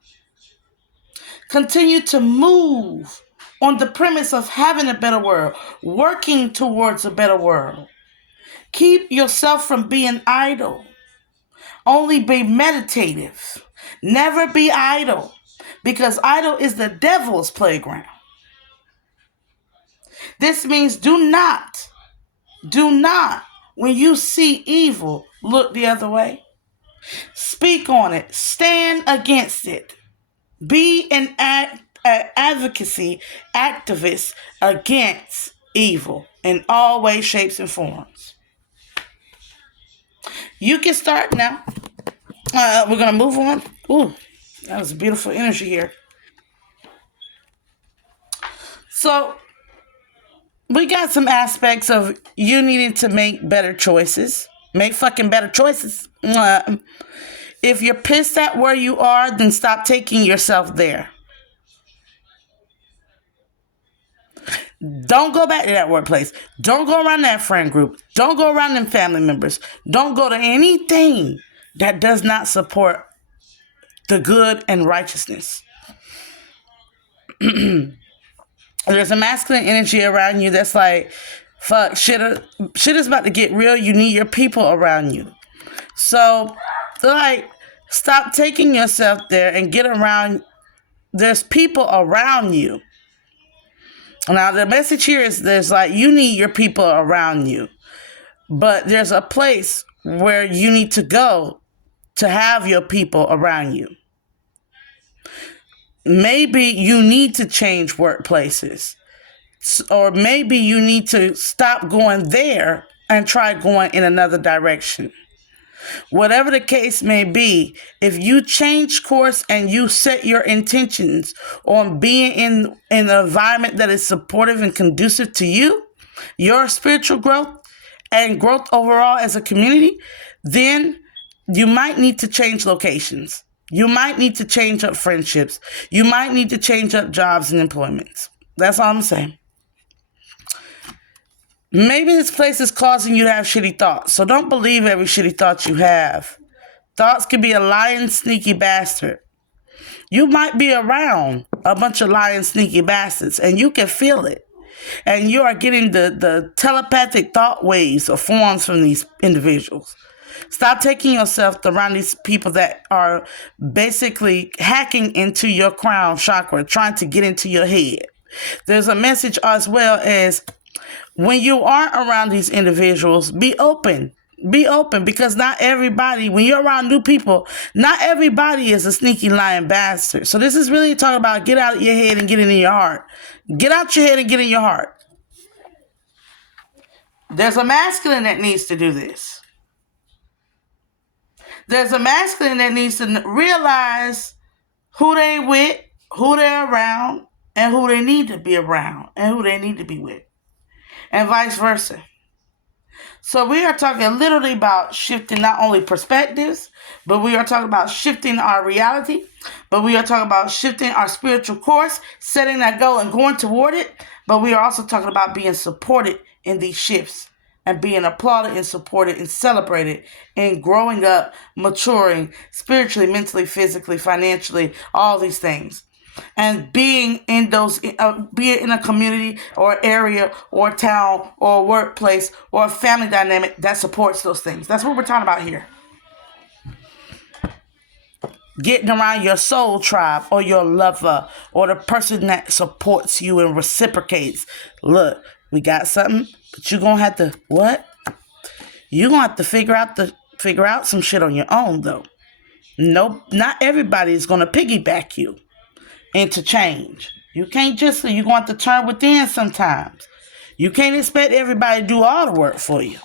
Continue to move on the premise of having a better world, working towards a better world. Keep yourself from being idle. Only be meditative. Never be idle, because idle is the devil's playground. This means do not, when you see evil, look the other way. Speak on it. Stand against it. Be an advocacy activist against evil in all ways, shapes, and forms. You can start now. We're going to move on. Ooh, that was a beautiful energy here. So, we got some aspects of you needing to make better choices. Make fucking better choices. If you're pissed at where you are, then stop taking yourself there. Don't go back to that workplace. Don't go around that friend group. Don't go around them family members. Don't go to anything that does not support the good and righteousness. There's a masculine energy around you that's like, fuck, shit is about to get real. You need your people around you. So, like, stop taking yourself there and get around. There's people around you. Now, the message here is there's like, you need your people around you. But there's a place where you need to go to have your people around you. Maybe you need to change workplaces. Or maybe you need to stop going there and try going in another direction. Whatever the case may be, if you change course and you set your intentions on being in an environment that is supportive and conducive to you, your spiritual growth and growth overall as a community, then you might need to change locations. You might need to change up friendships. You might need to change up jobs and employments. That's all I'm saying. Maybe this place is causing you to have shitty thoughts. So don't believe every shitty thought you have. Thoughts can be a lying, sneaky bastard. You might be around a bunch of lying, sneaky bastards, and you can feel it. And you are getting the telepathic thought waves or forms from these individuals. Stop taking yourself around these people that are basically hacking into your crown chakra, trying to get into your head. There's a message as well as when you aren't around these individuals, be open. Be open, because not everybody, when you're around new people, not everybody is a sneaky lying bastard. So this is really talking about get out of your head and get into your heart. Get out your head and get in your heart. There's a masculine that needs to do this. There's a masculine that needs to realize who they with, who they're around, and who they need to be around, and who they need to be with, and vice versa. So we are talking literally about shifting not only perspectives, but we are talking about shifting our reality, but we are talking about shifting our spiritual course, setting that goal and going toward it. But we are also talking about being supported in these shifts and being applauded and supported and celebrated and growing up, maturing spiritually, mentally, physically, financially, all these things. And being in those, be it in a community or area or town or workplace or a family dynamic that supports those things. That's what we're talking about here. Getting around your soul tribe or your lover or the person that supports you and reciprocates. Look, we got something, but you're going to have to, what? You're going to have to figure out some shit on your own, though. Nope, not everybody is going to piggyback you into change. You can't just, you're going to have to turn within sometimes. You can't expect everybody to do all the work for you.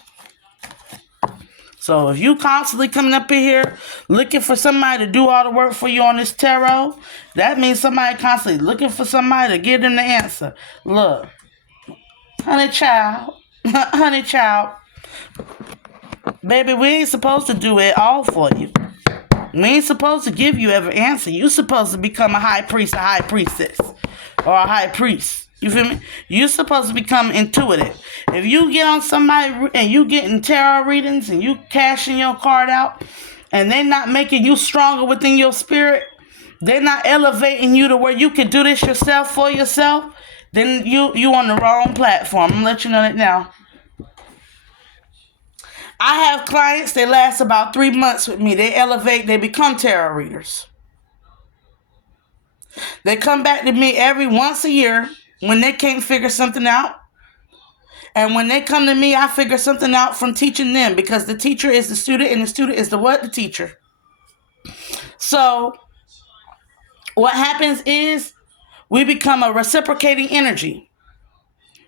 So if you constantly coming up in here looking for somebody to do all the work for you on this tarot, that means somebody constantly looking for somebody to give them the answer. Look, honey child, baby, we ain't supposed to do it all for you. We ain't supposed to give you every answer. You supposed to become a high priest, a high priestess, or a high priest. You feel me? You supposed to become intuitive. If you get on somebody and you getting tarot readings and you cashing your card out and they not making you stronger within your spirit, they're not elevating you to where you can do this yourself for yourself, then you on the wrong platform. I'm gonna let you know that now. I have clients, they last about 3 months with me. They elevate, they become tarot readers. They come back to me every once a year when they can't figure something out. And when they come to me, I figure something out from teaching them, because the teacher is the student and the student is the what? The teacher. So what happens is we become a reciprocating energy.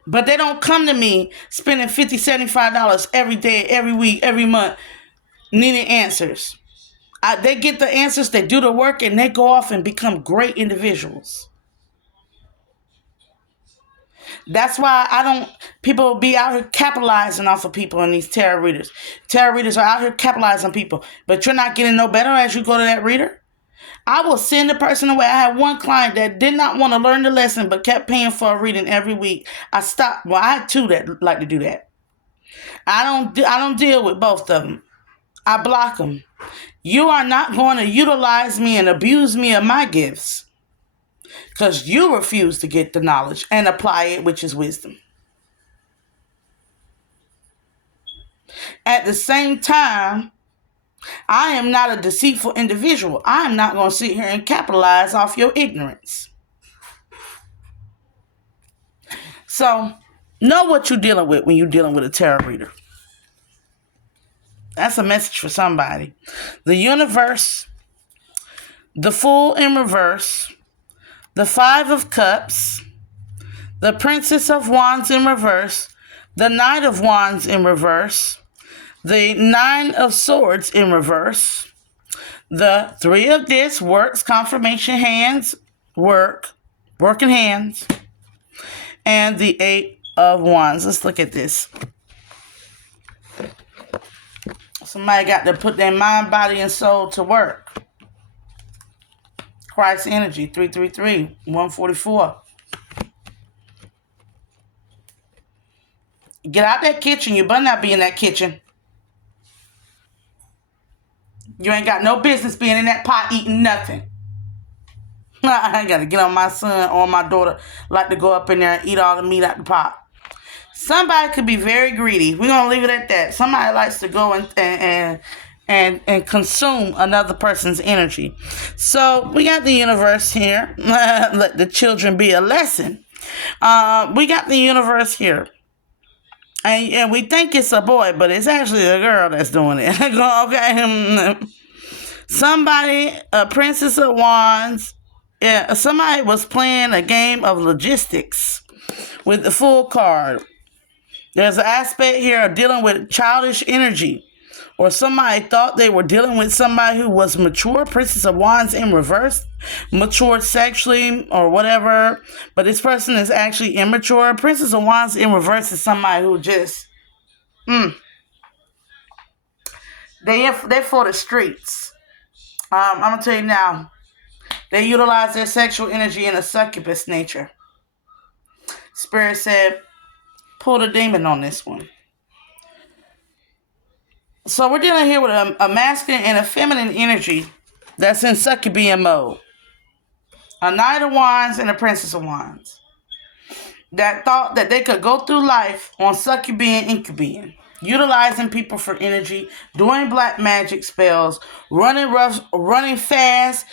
But they don't come to me spending $50, $75 every day, every week, every month, needing answers. They get the answers, they do the work, and they go off and become great individuals. That's why people be out here capitalizing off of people in these tarot readers. Tarot readers are out here capitalizing on people, but you're not getting no better as you go to that reader. I will send the person away. I had one client that did not want to learn the lesson but kept paying for a reading every week. I stopped. Well, I had two that like to do that. I don't deal with both of them. I block them. You are not going to utilize me and abuse me of my gifts, because you refuse to get the knowledge and apply it, which is wisdom. At the same time, I am not a deceitful individual. I am not going to sit here and capitalize off your ignorance. So, know what you're dealing with when you're dealing with a tarot reader. That's a message for somebody. The universe, the Fool in reverse, the Five of Cups, the Princess of Wands in reverse, the Knight of Wands in reverse, the Nine of Swords in reverse, the Three of Discs, works, confirmation hands, working hands, and the Eight of Wands. Let's look at this. Somebody got to put their mind, body, and soul to work. Christ energy, 333, 144. Get out that kitchen. You better not be in that kitchen. You ain't got no business being in that pot eating nothing. I gotta get on my son or my daughter like to go up in there and eat all the meat out the pot. Somebody could be very greedy. We're gonna leave it at that. Somebody likes to go and consume another person's energy. So we got the universe here. Let the children be a lesson. We got the universe here. And we think it's a boy, but it's actually a girl that's doing it. Okay. Somebody, a Princess of Wands, somebody was playing a game of logistics with the full card. There's an aspect here of dealing with childish energy, or somebody thought they were dealing with somebody who was mature. Princess of Wands in reverse, mature sexually or whatever, but this person is actually immature. Princess of Wands in reverse is somebody who just, they're for the streets. I'm gonna tell you now, they utilize their sexual energy in a succubus nature. Spirit said, pull the demon on this one. So we're dealing here with a masculine and a feminine energy that's in succubian mode. A Knight of Wands and a Princess of Wands that thought that they could go through life on succubian incubian, utilizing people for energy, doing black magic spells, running rough, running fast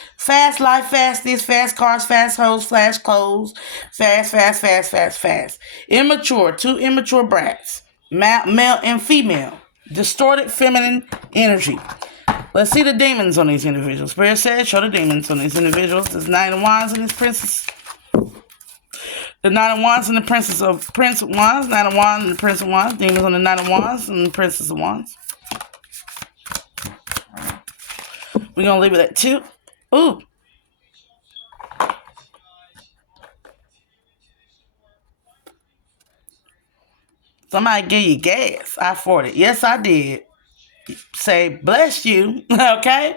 life, fast this, fast cars, fast hoes, fast clothes, fast. Immature, two immature brats, male and female, distorted feminine energy. Let's see the demons on these individuals. Spirit says, show the demons on these individuals. There's Knight of Wands and this Princess. The Knight of Wands and the Prince of Wands. Knight of Wands and the Prince of Wands. Demons on the Knight of Wands and the Princess of Wands. We're going to leave it at 2. Ooh. Somebody give you gas. I fought it. Yes, I did. Say, bless you, okay?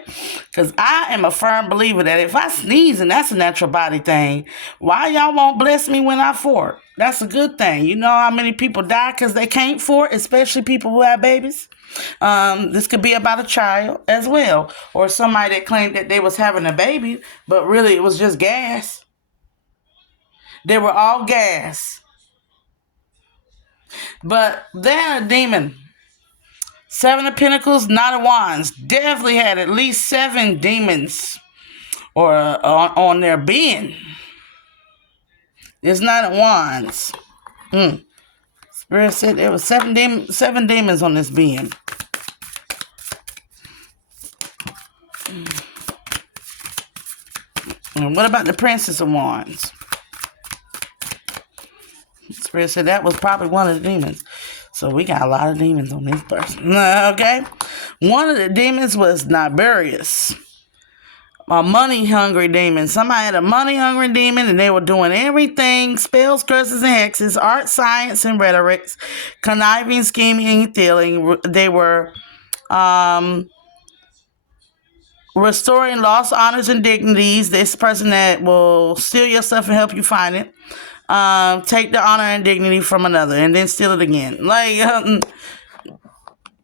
Because I am a firm believer that if I sneeze and that's a natural body thing, why y'all won't bless me when I fart? That's a good thing. You know how many people die because they can't fart, especially people who have babies? This could be about a child as well, or somebody that claimed that they was having a baby, but really it was just gas. They were all gas. But they're a demon. 7 of Pentacles, Knight of Wands. Definitely had at least 7 demons or on their being. It's Knight of Wands. Spirit said there was 7 demons on this being. And what about the Princess of Wands? Spirit said that was probably one of the demons. So we got a lot of demons on this person. Okay? One of the demons was Niberius. A money-hungry demon. Somebody had a money-hungry demon and they were doing everything. Spells, curses, and hexes. Art, science, and rhetorics. Conniving, scheming, and stealing. They were restoring lost honors and dignities. This person that will steal your stuff and help you find it. Take the honor and dignity from another and then steal it again. Like,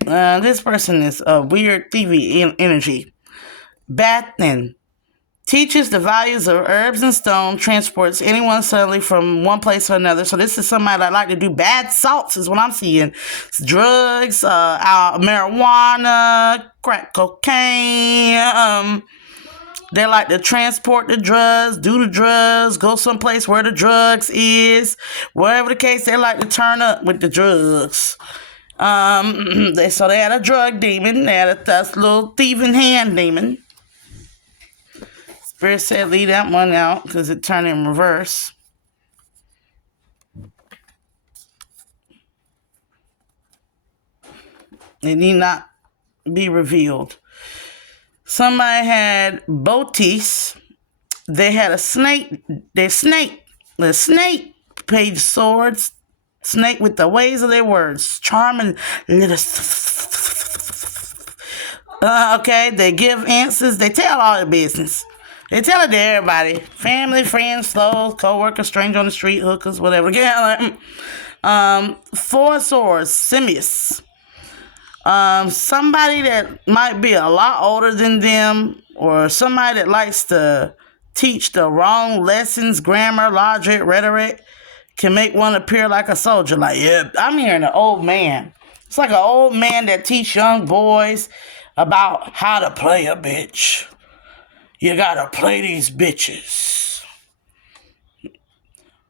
this person is a weird thievy energy. Bathing. Teaches the values of herbs and stone. Transports anyone suddenly from one place to another. So this is somebody that like to do bath salts is what I'm seeing. It's drugs, marijuana, crack cocaine, they like to transport the drugs, do the drugs, go someplace where the drugs is. Whatever the case, they like to turn up with the drugs. They had a drug demon. They had a little thieving hand demon. Spirit said leave that one out because it turned in reverse. It need not be revealed. Somebody had Botis. They had a snake. The snake page swords. Snake with the ways of their words. Charming little. Okay, they give answers. They tell all the business. They tell it to everybody. Family, friends, foes, co-workers, stranger on the street, hookers, whatever. Four swords, Simius. Somebody that might be a lot older than them, or somebody that likes to teach the wrong lessons, grammar, logic, rhetoric, can make one appear like a soldier. Like, yeah, I'm hearing an old man. It's like an old man that teach young boys about how to play a bitch. You gotta play these bitches.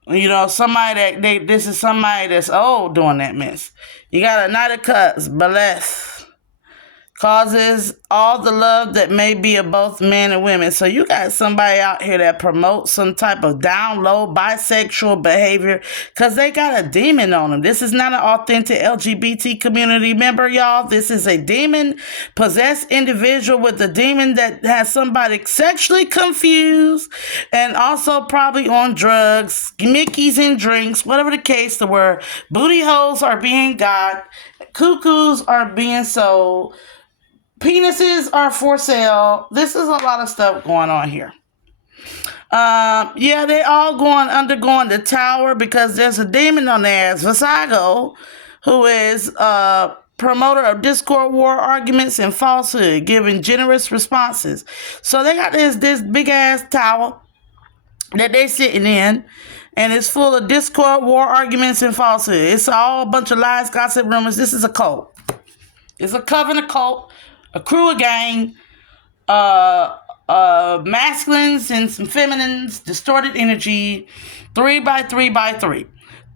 You know, this is somebody that's old doing that mess. You got a Knight of Cups, Beleth. Causes all the love that may be of both men and women. So you got somebody out here that promotes some type of down low bisexual behavior because they got a demon on them. This is not an authentic LGBT community member, y'all. This is a demon possessed individual with a demon that has somebody sexually confused and also probably on drugs, Mickeys and drinks, whatever the case, where booty holes are being got, cuckoos are being sold, penises are for sale. This is a lot of stuff going on here. Yeah, they all undergoing the tower because there's a demon on their ass, Visago, who is promoter of discord, war, arguments, and falsehood, giving generous responses. So they got this big ass tower that they sitting in, and it's full of discord, war, arguments, and falsehood. It's all a bunch of lies, gossip, rumors. This is a cult. It's a coven, a cult, a crew, a gang, masculines and some feminines, distorted energy, 3x3x3.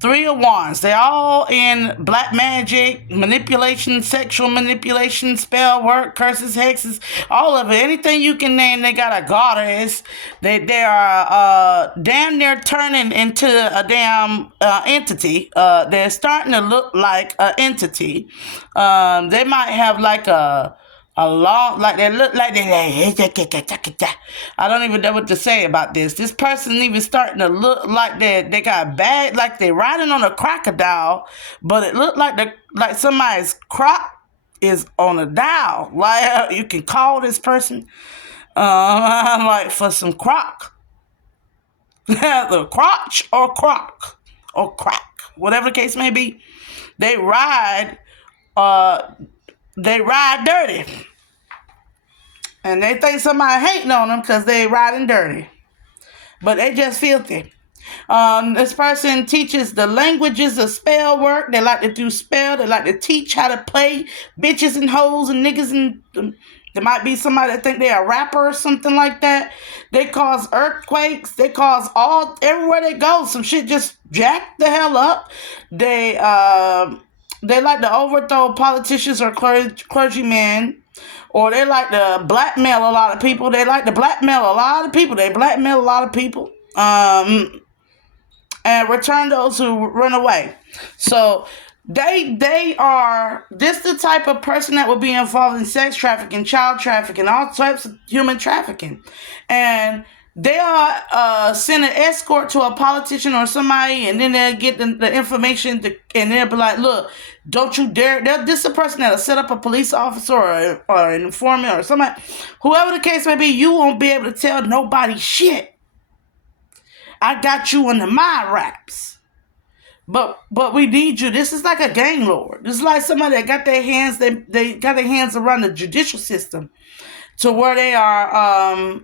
Three of Wands. They're all in black magic, manipulation, sexual manipulation, spell work, curses, hexes, all of it. Anything you can name, they got a goddess. They are damn near turning into a damn entity. They're starting to look like an entity. They might have like a long, like they look like I don't even know what to say about this. This person even starting to look like they got bad, like they riding on a crocodile, but it looked like somebody's croc is on a dial. Like you can call this person, like for some croc, the crotch or croc or crack, whatever the case may be. They ride dirty. And they think somebody hating on them because they riding dirty. But they just filthy. This person teaches the languages of spell work. They like to do spell. They like to teach how to play bitches and hoes and niggas. And there might be somebody that think they're a rapper or something like that. They cause earthquakes. They cause everywhere they go, some shit just jack the hell up. They like to overthrow politicians or clergymen. Or they like to blackmail a lot of people. They blackmail a lot of people. And return those who run away. So they are the type of person that would be involved in sex trafficking, child trafficking, all types of human trafficking. And they'll send an escort to a politician or somebody, and then they'll get the information, and they'll be like, look, don't you dare. This is a person that'll set up a police officer or an informant or somebody. Whoever the case may be, you won't be able to tell nobody shit. I got you under my wraps. But we need you. This is like a gang lord. This is like somebody that got their hands, they got their hands around the judicial system to where they are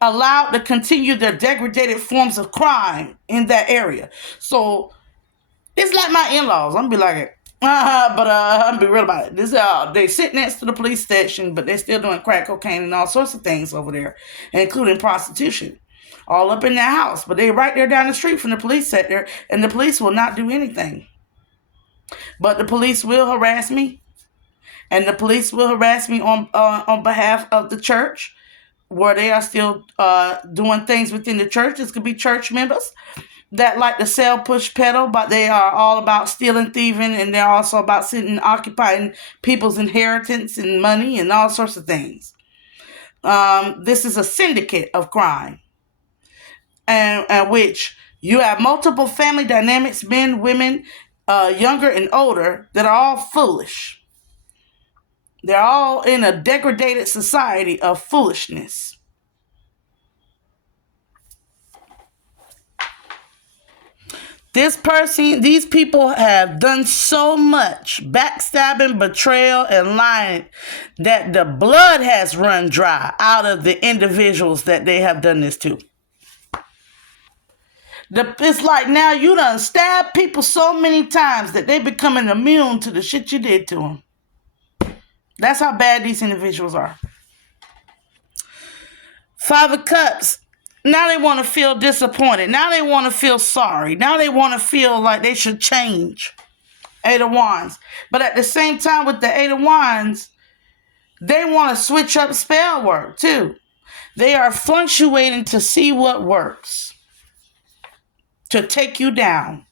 allowed to continue their degraded forms of crime in that area. So it's like my in-laws. I'm gonna be like, I'm gonna be real about it. This they sit next to the police station, but they're still doing crack cocaine and all sorts of things over there, including prostitution, all up in their house. But they right there down the street from the police sector, and the police will not do anything. But the police will harass me, and the police will harass me on behalf of the church, where they are still doing things within the church. This could be church members that like to sell, push, peddle, but they are all about stealing, thieving, and they're also about sitting, occupying people's inheritance and money and all sorts of things. This is a syndicate of crime, and which you have multiple family dynamics, men, women, younger and older, that are all foolish. They're all in a degraded society of foolishness. These people have done so much backstabbing, betrayal, and lying that the blood has run dry out of the individuals that they have done this to. It's like now you done stabbed people so many times that they becoming immune to the shit you did to them. That's how bad these individuals are. Five of Cups. Now they want to feel disappointed. Now they want to feel sorry. Now they want to feel like they should change. Eight of Wands. But at the same time with the Eight of Wands, they want to switch up spell work too. They are fluctuating to see what works. To take you down.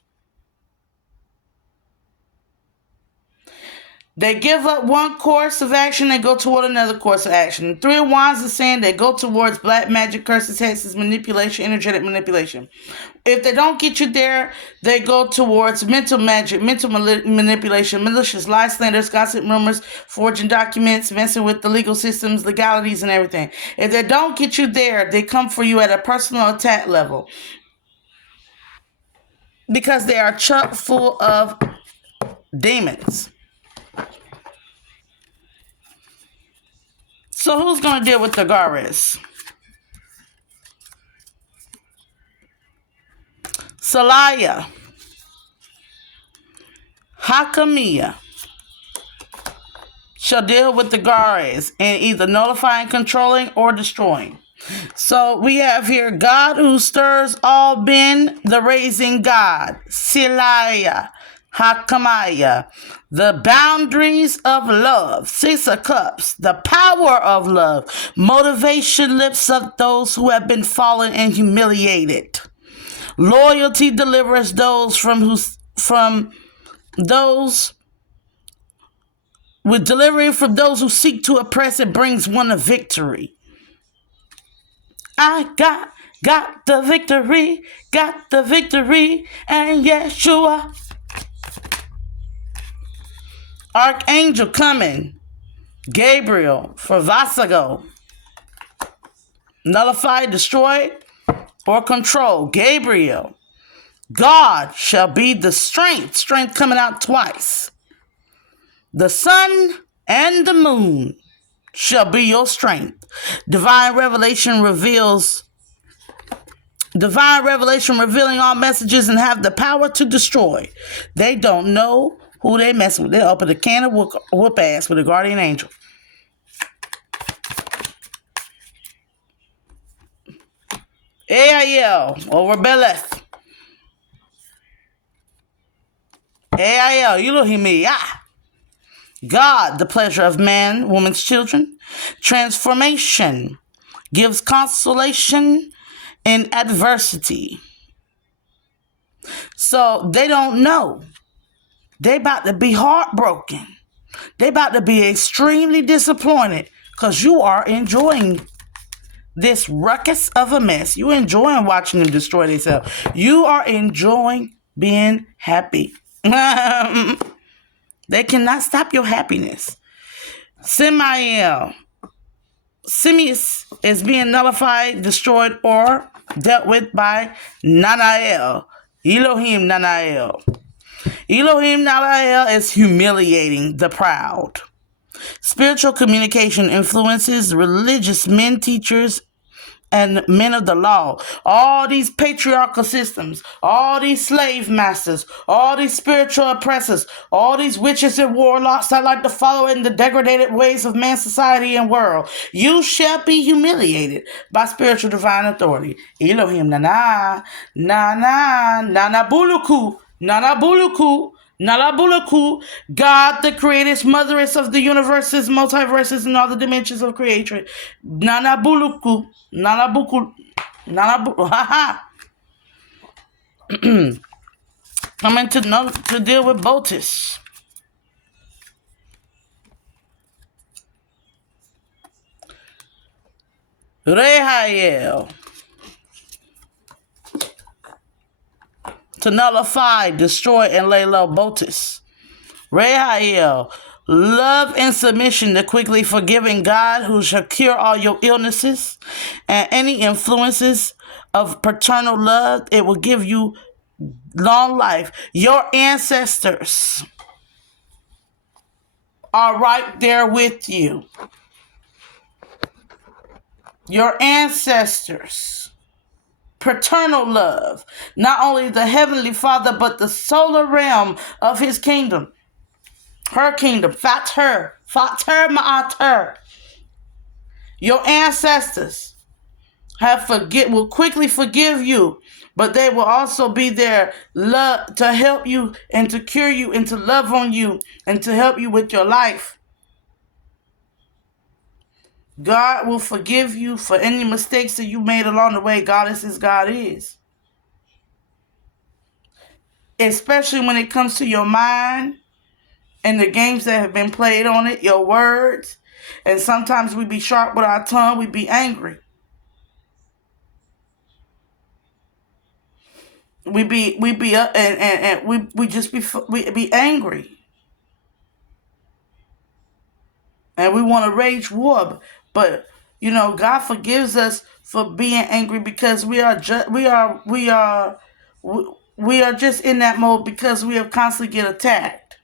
They give up one course of action, they go toward another course of action. Three of Wands is saying they go towards black magic, curses, hexes, manipulation, energetic manipulation. If they don't get you there, they go towards mental magic, mental manipulation, malicious lies, slanders, gossip, rumors, forging documents, messing with the legal systems, legalities, and everything. If they don't get you there, they come for you at a personal attack level. Because they are chock full of demons. So who's going to deal with the Garis? Salaya. Hakamiya shall deal with the Gares in either nullifying, controlling, or destroying. So we have here God who stirs all men, the raising God. Silaya. Hakamaya, the boundaries of love. Six of Cups, the power of love. Motivation lifts up those who have been fallen and humiliated. Loyalty delivers those from those with delivery from those who seek to oppress. It brings one a victory. I got the victory, and Yeshua. Archangel coming. Gabriel for Vasago. Nullify, destroy, or control. Gabriel. God shall be the strength. Strength coming out twice. The sun and the moon shall be your strength. Divine revelation revealing all messages and have the power to destroy. They don't know who they messing with. They open a can of whoop ass with a guardian angel. AIL over Beleth. AIL, Elohim, God, the pleasure of man, woman's children. Transformation gives consolation in adversity. So they don't know. They about to be heartbroken. They about to be extremely disappointed because you are enjoying this ruckus of a mess. You enjoying watching them destroy themselves. You are enjoying being happy. They cannot stop your happiness. Simius is being nullified, destroyed, or dealt with by Nanael. Elohim Nanael. Elohim Nalael is humiliating the proud. Spiritual communication influences religious men, teachers, and men of the law. All these patriarchal systems, all these slave masters, all these spiritual oppressors, all these witches and warlocks that like to follow in the degraded ways of man's society and world. You shall be humiliated by spiritual divine authority. Elohim Nana, Nana, Nana Buluku. Nalabuluku, God, the creator, motheress of the universes, multiverses, and all the dimensions of creation. Nalabuluku, haha. Coming to deal with Botis. Rehael. To nullify, destroy, and lay low Botis. Rehael, love and submission to quickly forgiving God who shall cure all your illnesses and any influences of paternal love. It will give you long life. Your ancestors are right there with you. Your ancestors. Paternal love. Not only the Heavenly Father, but the solar realm of His kingdom. Her kingdom. Fater. Fater ma'ater. Your ancestors will quickly forgive you, but they will also be there to help you and to cure you and to love on you and to help you with your life. God will forgive you for any mistakes that you made along the way. God is as God is. Especially when it comes to your mind and the games that have been played on it, your words. And sometimes we be sharp with our tongue, we be angry. We be up and we just be angry. And we want to rage war, but God forgives us for being angry because we are just in that mode because we have constantly get attacked.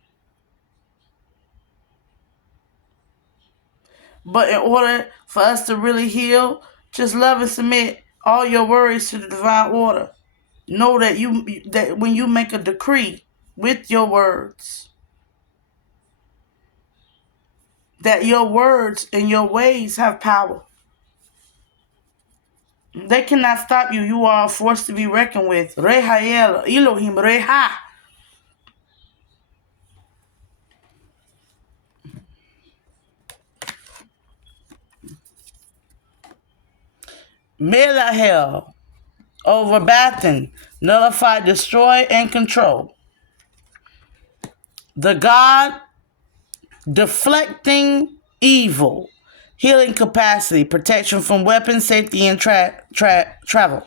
But in order for us to really heal, just love and submit all your worries to the divine order. Know that when you make a decree with your words, that your words and your ways have power. They cannot stop you. You are a force to be reckoned with. Rehael, Elohim, Reha. Melahel, over Bathan, nullify, destroy, and control. The God deflecting evil, healing capacity, protection from weapons, safety, and travel.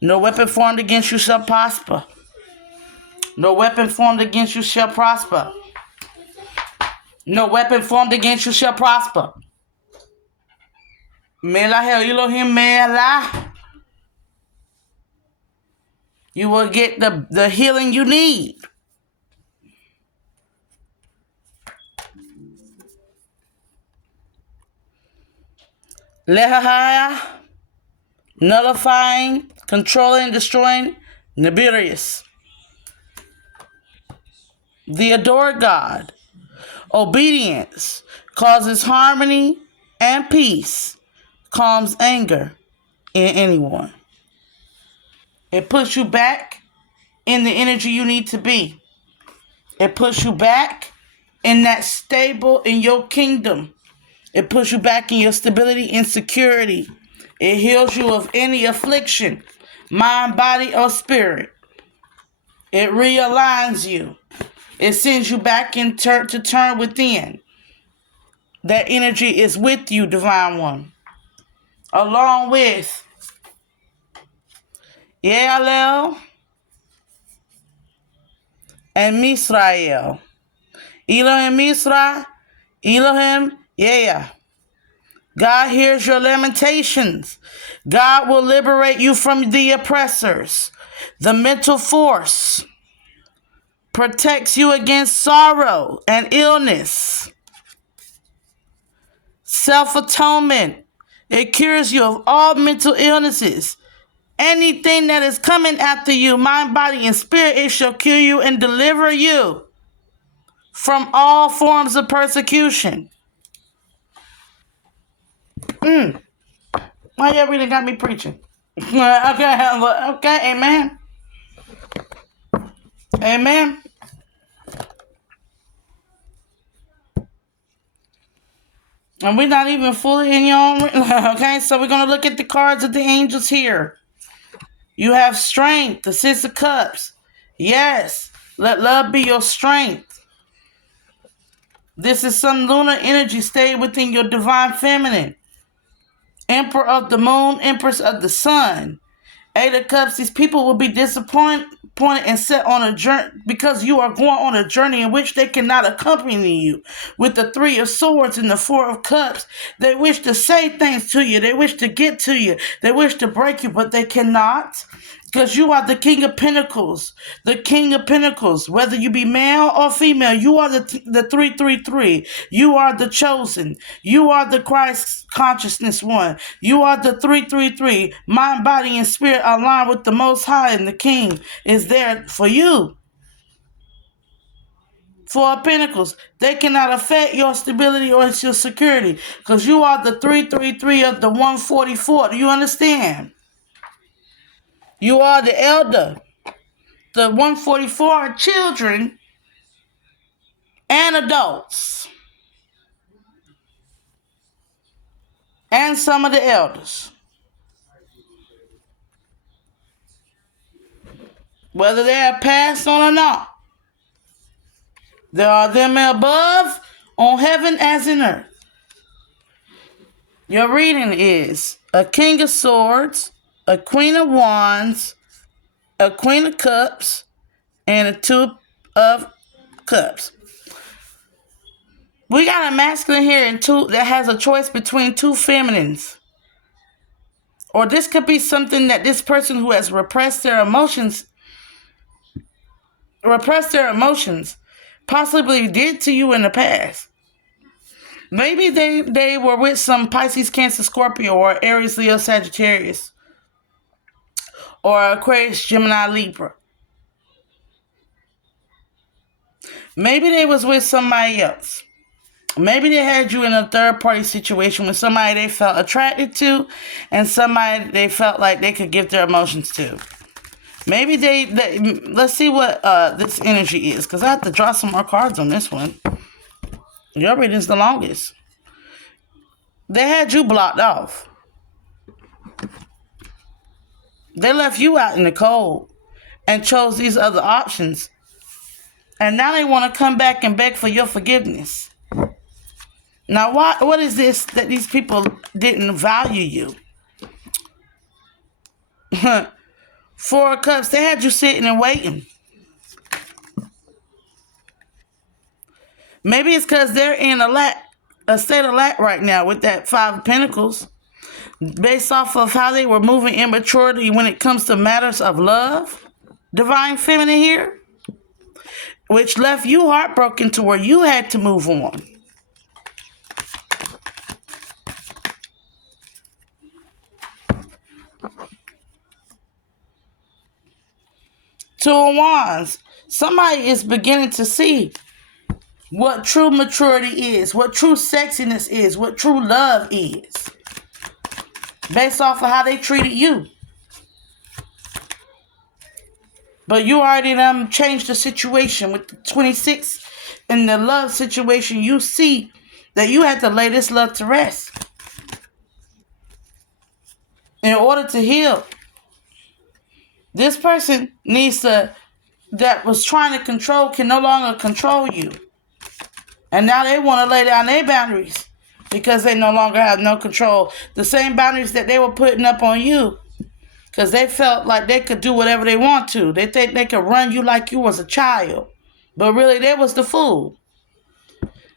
No weapon formed against you shall prosper. No weapon formed against you shall prosper. No weapon formed against you shall prosper. Melahel Elohim Melah. You will get the healing you need. Lehahaya, nullifying, controlling, destroying, Nibirius. The adored God. Obedience causes harmony and peace, calms anger in anyone. It puts you back in the energy you need to be. It puts you back in that stable in your kingdom. It puts you back in your stability and security. It heals you of any affliction, mind, body, or spirit. It realigns you. It sends you back to turn within. That energy is with you, Divine One. Along with Yaalel and Misrael. Elohim Misra, Elohim Yeah. God hears your lamentations. God will liberate you from the oppressors. The mental force protects you against sorrow and illness. Self-atonement. It cures you of all mental illnesses. Anything that is coming after you, mind, body, and spirit, it shall cure you and deliver you from all forms of persecution. Why y'all really got me preaching? Okay, amen. Amen. And we're not even fully in your own. Okay, so we're going to look at the cards of the angels here. You have strength, the Six of Cups. Yes, let love be your strength. This is some lunar energy. Stay within your divine feminine. Emperor of the moon, Empress of the sun. Eight of Cups, these people will be disappointed and set on a journey because you are going on a journey in which they cannot accompany you. With the Three of Swords and the Four of Cups, they wish to say things to you. They wish to get to you. They wish to break you, but they cannot. Because you are the King of Pentacles. The King of Pentacles. Whether you be male or female, you are the 333. You are the chosen. You are the Christ consciousness one. You are the 333. Mind, body, and spirit align with the Most High, and the King is there for you. Four of Pentacles. They cannot affect your stability or your security. Because you are the 333 of the 144. Do you understand? You are the elder. The 144 are children and adults. And some of the elders. Whether they have passed on or not. There are them above on heaven as in earth. Your reading is a King of Swords, a Queen of Wands, a Queen of Cups, and a Two of Cups. We got a masculine here and two that has a choice between two feminines. Or this could be something that this person who has repressed their emotions possibly did to you in the past. Maybe they were with some Pisces, Cancer, Scorpio, or Aries, Leo, Sagittarius, or Aquarius, Gemini, Libra. Maybe they was with somebody else. Maybe they had you in a third-party situation with somebody they felt attracted to and somebody they felt like they could give their emotions to. Maybe they let's see what this energy is, because I have to draw some more cards on this one. Your reading's the longest. They had you blocked off. They left you out in the cold and chose these other options. And now they want to come back and beg for your forgiveness. Now, what is this that these people didn't value you? Four of Cups, they had you sitting and waiting. Maybe it's because they're in a state of lack right now with that Five of Pentacles. Based off of how they were moving immaturity when it comes to matters of love. Divine Feminine here. Which left you heartbroken to where you had to move on. Two of Wands. Somebody is beginning to see what true maturity is, what true sexiness is, what true love is. Based off of how they treated you. But you already changed the situation with the 26 in the love situation. You see that you had to lay this love to rest. In order to heal. This person that was trying to control can no longer control you. And now they want to lay down their boundaries because they no longer have no control. The same boundaries that they were putting up on you because they felt like they could do whatever they want to. They think they could run you like you was a child. But really, they was the fool.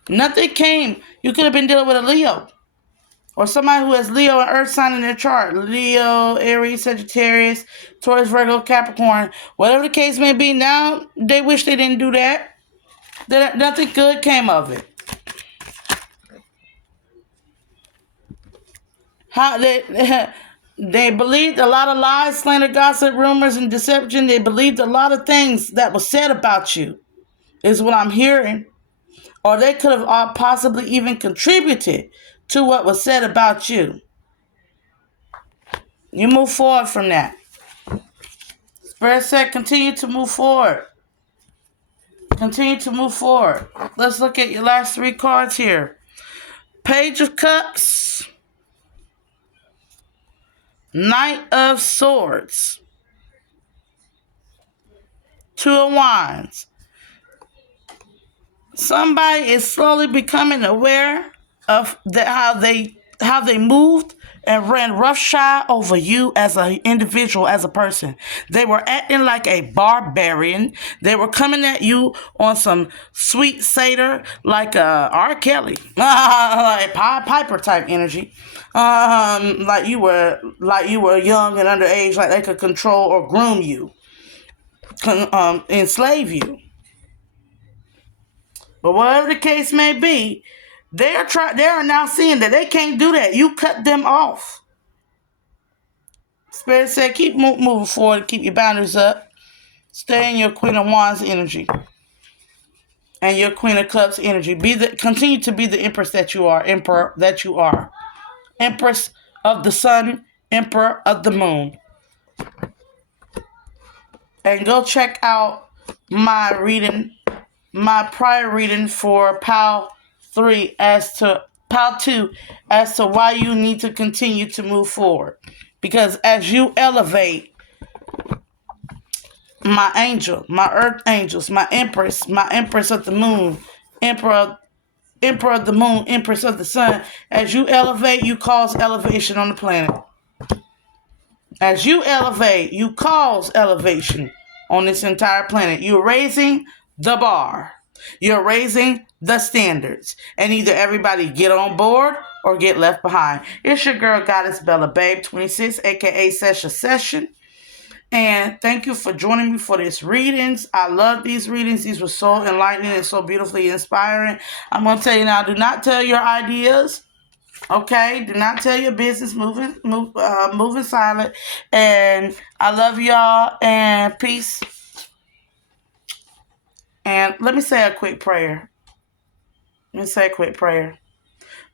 Nothing came. You could have been dealing with a Leo. Or somebody who has Leo and Earth sign in their chart. Leo, Aries, Sagittarius, Taurus, Virgo, Capricorn. Whatever the case may be, now they wish they didn't do that. That nothing good came of it. How they believed a lot of lies, slander, gossip, rumors, and deception. They believed a lot of things that was said about you, is what I'm hearing. Or they could have possibly even contributed to what was said about you. You move forward from that. Spirit said continue to move forward. Continue to move forward. Let's look at your last three cards here. Page of Cups. Knight of Swords. Two of Wands. Somebody is slowly becoming aware of how they moved and ran roughshod over you as an individual, as a person. They were acting like a barbarian. They were coming at you on some sweet satyr, like R. Kelly, like Pied Piper type energy. Like you were young and underage, like they could control or groom you, enslave you. But whatever the case may be, they are now seeing that they can't do that. You cut them off. Spirit said, keep moving forward, keep your boundaries up. Stay in your Queen of Wands energy and your Queen of Cups energy. Continue to be the Empress that you are, Emperor that you are. Empress of the Sun, Emperor of the Moon. And go check out my reading, my prior reading for PAL 3 as to PAL 2 as to why you need to continue to move forward. Because as you elevate, my angel, my earth angels, my empress of the moon, emperor of the moon, empress of the sun, as you elevate, you cause elevation on the planet. As you elevate, you cause elevation on this entire planet. You're raising the bar. You're raising the standards. And either everybody get on board or get left behind. It's your girl, Goddess Bella Babe 26, aka Sesha Session. And thank you for joining me for these readings. I love these readings. These were so enlightening and so beautifully inspiring. I'm going to tell you now, do not tell your ideas. Okay, do not tell your business. Moving silent. And I love y'all and peace. And let me say a quick prayer.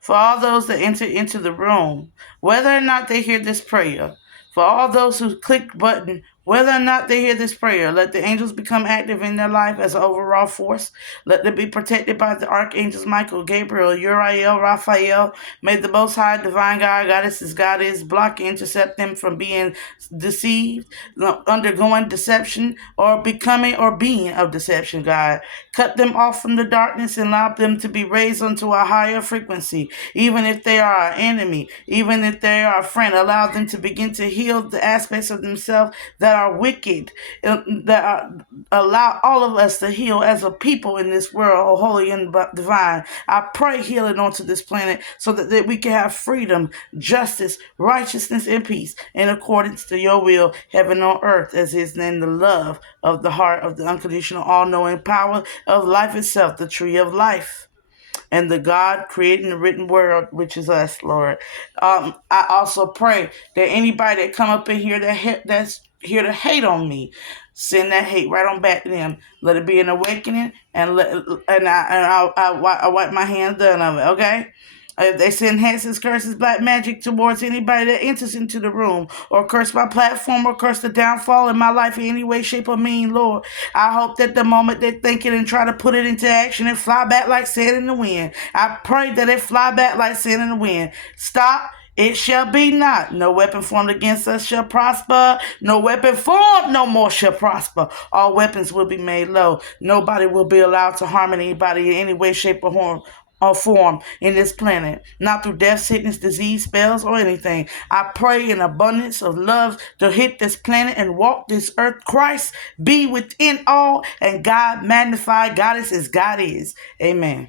For all those that enter into the room, whether or not they hear this prayer, for all those who click the button, whether or not they hear this prayer, let the angels become active in their life as an overall force. Let them be protected by the archangels Michael, Gabriel, Uriel, Raphael. May the Most High, Divine God, Goddesses, Goddess, block and intercept them from being deceived, undergoing deception, or becoming or being of deception, God. Cut them off from the darkness and allow them to be raised unto a higher frequency. Even if they are an enemy, even if they are a friend, allow them to begin to heal the aspects of themselves that are wicked, allow all of us to heal as a people in this world, holy and divine. I pray healing onto this planet so that we can have freedom, justice, righteousness, and peace in accordance to your will, heaven on earth, as is in the love of the heart of the unconditional, all-knowing power of life itself, the tree of life. And the God creating the written word, which is us, Lord. I also pray that anybody that come up in here that's here to hate on me, send that hate right on back to them. Let it be an awakening, and I wipe my hands done of it. Okay. If they send hexes, curses, black magic towards anybody that enters into the room, or curse my platform, or curse the downfall in my life in any way, shape, or mean, Lord, I hope that the moment they think it and try to put it into action, it fly back like sand in the wind. I pray that it fly back like sand in the wind. Stop. It shall be not. No weapon formed against us shall prosper. No weapon formed no more shall prosper. All weapons will be made low. Nobody will be allowed to harm anybody in any way, shape, or form in this planet, not through death, sickness, disease, spells, or anything. I pray in abundance of love to hit this planet and walk this earth. Christ be within all, and God magnify. Goddess as God is. Amen.